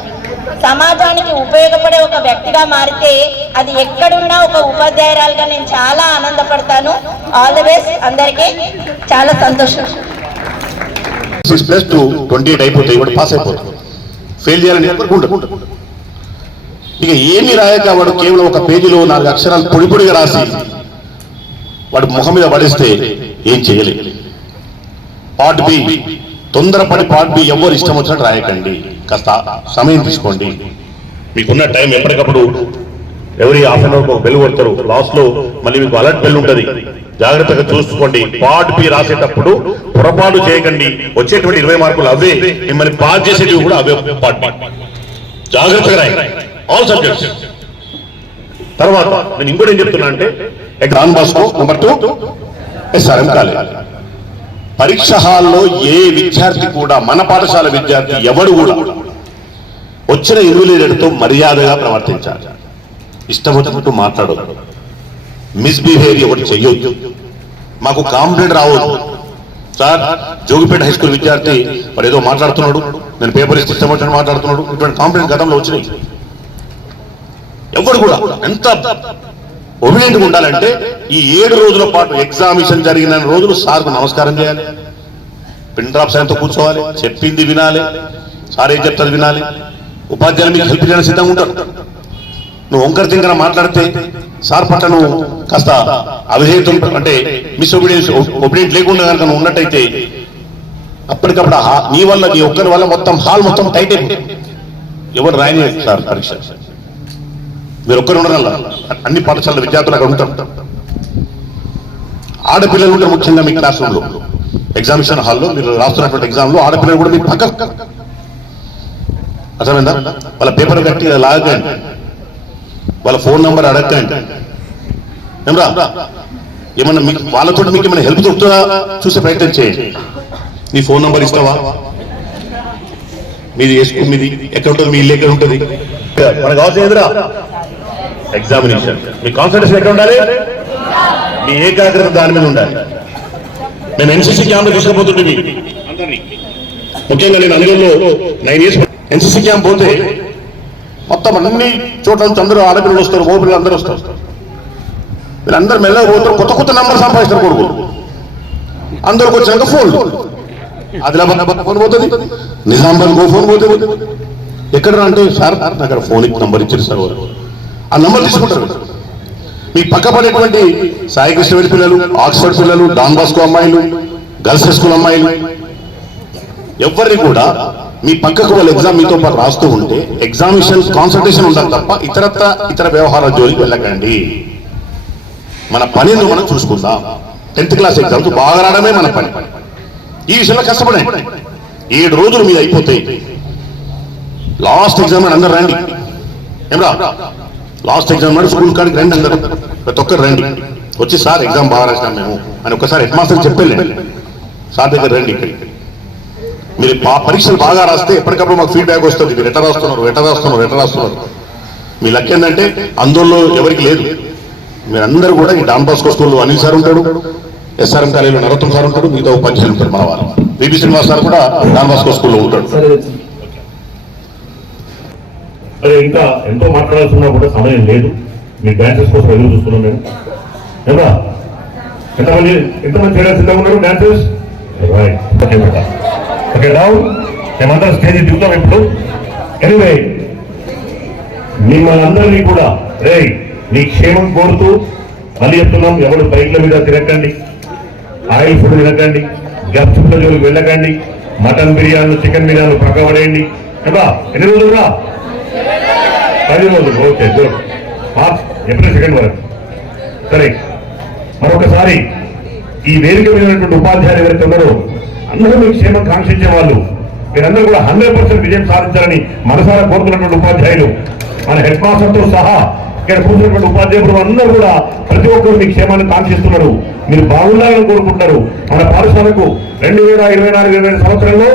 సమాజానికి ఉపయోగపడే ఒక వ్యక్తిగా మారితే అది ఎక్కడున్నా ఒక ఉపాధ్యాయురాలుగా నేను చాలా ఆనందపడతాను. ఆల్ ది బెస్ట్ అందరికీ. చాలా సంతోషం. 6+2 28 అయిపోతాయి, కూడా పాస్ అయిపోతాం. ఫెయిల్ చేయాలని ఎవరికి ఉండదు. ఇక ఏమి రాయక వాడు కేవలం ఒక పేజీలో 4 అక్షరాలు పొడి పొడిగా రాసి వాడు ముఖం మీద పడిస్తే ఏం చేయలేదు. పార్ట్ బి, తొందరపడి పార్ట్ బి ఎవరు ఇష్టం వచ్చినట్టు రాయకండి, కాస్త సమయం తీసుకోండి. మీకున్న టైం ఎప్పటికప్పుడు ఎవరి హాఫ్ అన్ అవర్ బెల్ కొడతారు, లాస్ట్ లో మళ్ళీ మీకు అలర్ట్ బెల్ ఉంటుంది, జాగ్రత్తగా చూసుకోండి. పార్ట్ బి రాసేటప్పుడు పొరపాటు చేయకండి. వచ్చేటువంటి 20 మార్కులు అవే, మిమ్మల్ని పాస్ చేసేటివి కూడా అవే. పార్ట్ బి జాగ్రత్తగా రాయండి, ఆల్ సబ్జెక్ట్స్. తర్వాత నేను ఇంకోటి ఏం చెప్తున్నా అంటే, Don Bosco number 2 SRM college. పరీక్ష హాల్లో ఏ విద్యార్థి కూడా, మన పాఠశాల విద్యార్థి ఎవడు కూడా వచ్చిన ఇన్విజిలేటర్తో మర్యాదగా ప్రవర్తించాలి. ఇష్టం వచ్చినట్టు మాట్లాడదు, మిస్బిహేవియర్ ఎవరు చెయ్యొద్దు. మాకు కాంప్లైంట్ రావద్దు. సార్ జోగిపేట హై స్కూల్ విద్యార్థి వాడు ఏదో మాట్లాడుతున్నాడు, నేను పేపర్ ఇస్తే ఇష్టం వచ్చినట్టు మాట్లాడుతున్నాడు, ఇటువంటి కాంప్లైంట్ గతంలో వచ్చినాయి. ఎవరు కూడా ఎంత ఒబిడియంట్గా ఉండాలంటే, ఈ 7 రోజుల పాటు ఎగ్జామినేషన్ జరిగిన రోజులు సార్కు నమస్కారం చేయాలి, పిన్ డ్రాప్ సాయంతో కూర్చోవాలి, చెప్పింది వినాలి, సార్ ఏం చెప్తారు వినాలి. ఉపాధ్యాయులు మీకు హెల్ప్ చేయడానికి సిద్ధంగా ఉంటారు. నువ్వు వంకర తింకర మాట్లాడితే సార్ పట్ల నువ్వు కాస్త అవిధేయతం అంటే ఒబిడియంట్ లేకుండా కనుక నువ్వు ఉన్నట్టయితే అప్పటికప్పుడు నీ వల్ల, నీ ఒక్కరి వల్ల మొత్తం హాల్ మొత్తం టైట్ అయిపోయింది. ఎవరు రాయని సార్ పరీక్ష, మీరు ఒక్కరు ఉండడం అన్ని పాఠశాల విద్యార్థులు అక్కడ ఉంటారు. ఆడపిల్లలు ఉంటారు ముఖ్యంగా మీ క్లాస్ రూమ్ లో, ఎగ్జామినేషన్ హాల్లో మీరు రాస్తున్నటువంటి ఎగ్జామ్ లో ఆడపిల్లలు కూడా మీకు పక్క అర్థమైందా? వాళ్ళ పేపర్ కట్టి లాగండి, వాళ్ళ ఫోన్ నంబర్ అడగండి. ఏమరా ఏమన్నా మీకు వాళ్ళతో మీకు ఏమైనా హెల్ప్ దొరుకుతుందా చూసే ప్రయత్నం చేయండి. నీ ఫోన్ నంబర్ ఇస్తావా, మీది మీది ఎక్కడ ఉంటుంది, మీ ఇల్లు ఎక్కడ ఉంటుంది, మనకు కావాల్సిన ఎదురా ఎగ్జామినేషన్. మీ కాన్సన్ట్రేషన్ ఎక్కడ ఉండాలి, మీ ఏకాగ్రత దాని మీద ఉండాలి. మేము ఎన్సీసీ క్యాంప్ తీసుకుపోతుంటే ముఖ్యంగా నేను అందులో 9 years ఎన్సీసీ క్యాంప్ పోతే మొత్తం అన్ని చోట్ల నుంచి అందరూ ఆడపిల్లలు వస్తారు, మగపిల్లలు అందరూ వస్తారు. వీళ్ళందరూ మెల్లగా పోతారు, కొత్త కొత్త నెంబర్ సంపాదిస్తారు కొడుకు. అందరికి వచ్చాక ఫోన్లు, ఆదిలాబాద్ ఫోన్ పోతుంది, నిజామాబాద్ ఫోన్ పోతుంది. ఎక్కడ అంటే సార్ నాకు ఫోన్ నంబర్ ఇచ్చారు సార్, ఆ నంబర్ తీసుకుంటారు. మీ పక్క పడేటువంటి సాయి కృష్ణవేడి పిల్లలు, ఆక్స్ఫర్డ్ పిల్లలు, డాన్ బాస్కో అమ్మాయిలు, గర్ల్స్ హై స్కూల్ అమ్మాయిలు, ఎవరిని కూడా మీ పక్కకు వాళ్ళు ఎగ్జామ్ మీతో పాటు రాస్తూ ఉంటే ఎగ్జామినేషన్ కాన్సన్ట్రేషన్ ఉండాలి తప్ప ఇతర వ్యవహారాల జోలికి వెళ్ళకండి. మన పనిని మనం చూసుకుందాం. 10th క్లాస్ ఎగ్జామ్స్ బాగా రావడమే మన పని. ఈ విషయంలో కష్టపడండి. 7 రోజులు మీద అయిపోతాయి. లాస్ట్ ఎగ్జామ్ అందరు రండి, ఏమరా లాస్ట్ ఎగ్జామ్ నాడు స్కూల్ కాడికి రండి, అందరూ ప్రతి ఒక్కరు రండి. వచ్చి సార్ ఎగ్జామ్ బాగా రాసినాం మేము అని ఒకసారి హెడ్ మాస్టర్ చెప్పేళ్ళండి, సార్ దగ్గర రండి. ఇక్కడికి మీరు పరీక్షలు బాగా రాస్తే ఎప్పటికప్పుడు మాకు ఫీడ్బ్యాక్ వస్తుంది, మీరు ఎట్లా రాస్తున్నారు. మీ లక్ ఏంటంటే అందులో ఎవరికి లేదు. మీరందరూ కూడా ఈ డాన్ బాస్కో స్కూల్లో అనిల్ సార్ ఉంటాడు, SRM కాలేజీలో నరోత్తం సార్ ఉంటాడు, మిగతా ఉపాధ్యాయులు ఉంటారు. మన వాళ్ళు బీబీ శ్రీనివాస్ సార్ కూడా డాన్ బాస్కో స్కూల్లో ఉంటాడు. అదే ఇంకా ఎంతో మాట్లాడాల్సిన కూడా సమయం లేదు. మీ డాన్సెస్ కోసం ఎదురు చూస్తున్నాం మేము. ఏమా ఎంతమంది చేయడానికి సిద్ధంగా ఉన్నారు డాన్సెస్? ఓకే రావు, మేమందరం స్టేజ్ దిగుతాం ఇప్పుడు. ఎనీవే మిమ్మల్ని అందరినీ కూడా నీ క్షేమం కోరుతూ మళ్ళీ చెప్తున్నాం, ఎవరు బైక్ల మీద తిరగండి, ఆయిల్ ఫుడ్ తినకండి, గప్చుప్ల జోలికి వెళ్ళకండి, మటన్ బిర్యానీ, చికెన్ బిర్యానీ పక్క పడేయండి. కదా ఎన్ని రోజులు రా? 10 రోజులు. Okay good. మార్చ్ ఏప్రిల్ 2 వరకు. సరే, మరొకసారి ఈ వేదిక మీద ఉన్నటువంటి ఉపాధ్యాయులు ఎవరైతే ఉన్నారో అందరూ మీకు క్షేమం కాంక్షించే వాళ్ళు, మీరందరూ కూడా 100% విజయం సాధించాలని మనసారా కోరుతున్నటువంటి ఉపాధ్యాయులు, మన హెడ్ మాస్టర్తో సహా ఇక్కడ కూర్చున్నటువంటి ఉపాధ్యాయులు అందరూ కూడా ప్రతి ఒక్కరు మీ క్షేమాన్ని కాంక్షిస్తున్నారు. మీరు బాగుండాలని కోరుకుంటున్నారు. మన పాఠశాలకు 2024-25 సంవత్సరంలో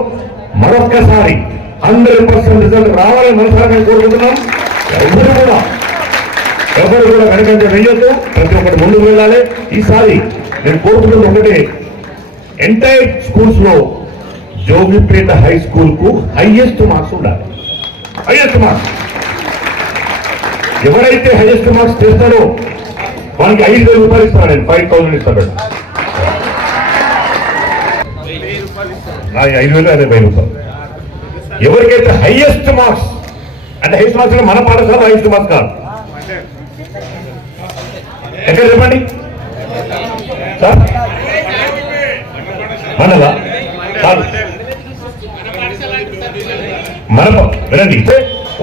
మరొక్కసారి 100% రిజల్ట్ రావాలని మనసారా కోరుకుంటున్నాం. ఎవరు కూడా వెనకంటే వెయ్యొద్దు, ప్రతి ఒక్కటి ముందుకు వెళ్ళాలి. ఈసారి నేను కోరుతున్నది ఒకటే, ఎంటైర్ స్కూల్స్ లో జోగిపేట హై స్కూల్ కు హైయెస్ట్ మార్క్స్ ఉండాలి. హైయెస్ట్ మార్క్స్ ఎవరైతే హైయెస్ట్ మార్క్స్ చేస్తారో వానికి 5,000 రూపాయలు ఇస్తాను. నేను 5,000 ఇస్తాను. 5,000 అదే 1,000 రూపాయలు. ఎవరికైతే హైయెస్ట్ మార్క్స్ అంటే హైయెస్ట్ మార్క్స్ మన పాఠశాల హైయెస్ట్ మార్క్స్ కాదు. ఎక్కడ చెప్పండి సార్? మనదా కాదు, మన వినండి,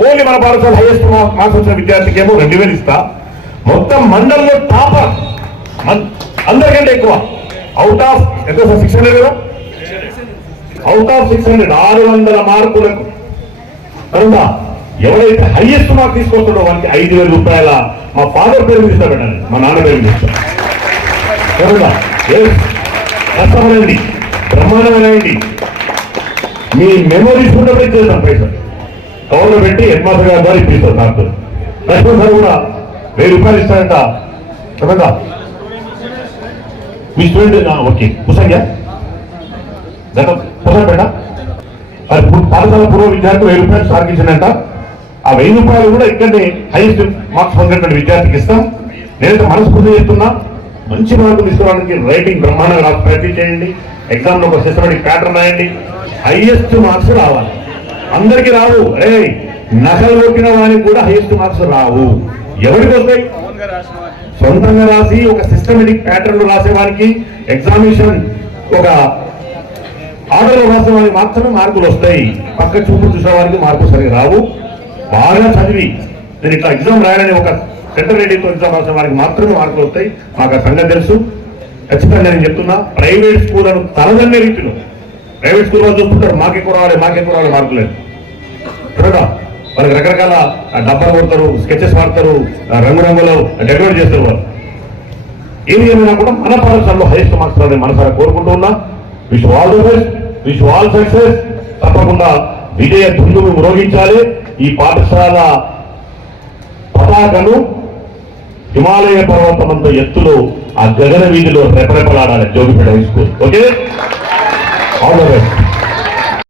ఓన్లీ మన పాఠశాల హైయెస్ట్ మార్క్స్ వచ్చిన విద్యార్థికి ఏమో 2000 ఇస్తా. మొత్తం మండలంలో టాపర్ అందరికంటే ఎక్కువ అవుట్ ఆఫ్ ఎంత 600 కదా, అవుట్ ఆఫ్ 600 600 మార్కులకు కనుక ఎవరైతే హైయెస్ట్ మార్క్ తీసుకొస్తాడో వారికి 5000 రూపాయల మా ఫాదర్ పేరు మీద పెట్టండి, మా నాన్న పేరు మీద కనుక కష్టపడండి, బ్రహ్మాండమైనది. మీ మెమోరీస్ కూడా చేద్దాం పైసలు కవర్లో పెట్టి హెడ్ మాస్టర్ గారి ద్వారా ఇప్పిస్తారు. డాక్టర్ లక్ష్మణ్ సార్ కూడా 1000 రూపాయలు ఇస్తారంట కదా మీ స్టూడెంట్. ఓకే కుసంగా కుసంపేట పాఠశాల పూర్వ విద్యార్థి 1000 రూపాయలు సాగించిందంట. ఆ 1000 రూపాయలు కూడా ఇక్కడే హైయెస్ట్ మార్క్స్ పొందినటువంటి విద్యార్థికి ఇస్తాం. నేనైతే మనస్ఫూర్తి చెప్తున్నా, మంచి మార్కులు తీసుకోవడానికి రైటింగ్ బ్రహ్మాండంగా ప్రాక్టీస్ చేయండి. ఎగ్జామ్ లో ఒక సిస్టమేటిక్ ప్యాటర్న్ రాయండి. హైయెస్ట్ మార్క్స్ రావాలి, అందరికీ రావు. నకలు కొట్టిన వారికి కూడా హైయెస్ట్ మార్క్స్ రావు. ఎవరికి వస్తాయి? సొంతంగా రాసి ఒక సిస్టమేటిక్ ప్యాటర్న్ రాసే వారికి, ఎగ్జామినేషన్ ఒక ఆర్డర్లో రాసే వారికి మాత్రమే మార్కులు వస్తాయి. పక్క చూపు చూసే వారికి మార్కులు సరిగా రావు. బాగా చదివి నేను ఇట్లా ఎగ్జామ్ రాయాలని ఒక సెంటర్ రెడీతో ఎగ్జామ్ రాసే వారికి మాత్రమే మార్కులు వస్తాయి. మాకు ఆ సంగతి తెలుసు. ఖచ్చితంగా నేను చెప్తున్నా, ప్రైవేట్ స్కూళ్లను తలదన్నే రీతిలో ప్రైవేట్ స్కూల్ వాళ్ళు చూస్తుంటారు, మాకెక్కువ రావాలి మార్కులు లేదు కదా. వాళ్ళకి రకరకాల డబ్బాలు కొడతారు, స్కెచెస్ వాడతారు, రంగురంగులు డెకరేట్ చేస్తారు. వాళ్ళు ఏది ఏమైనా కూడా మన పాఠశాలలో హైయెస్ట్ మార్క్స్ రావాలని మనసారా కోరుకుంటూ ఉన్నా. Wish all the best, wish all success. తప్పకుండా విజయ ధుందును మ్రోగించాలి. ఈ పాఠశాల పతాకను హిమాలయ పర్వతమంత ఎత్తులో ఆ గగన వీధిలో రెపరెపలాడాలి Jogipeta high school. Okay, all the best.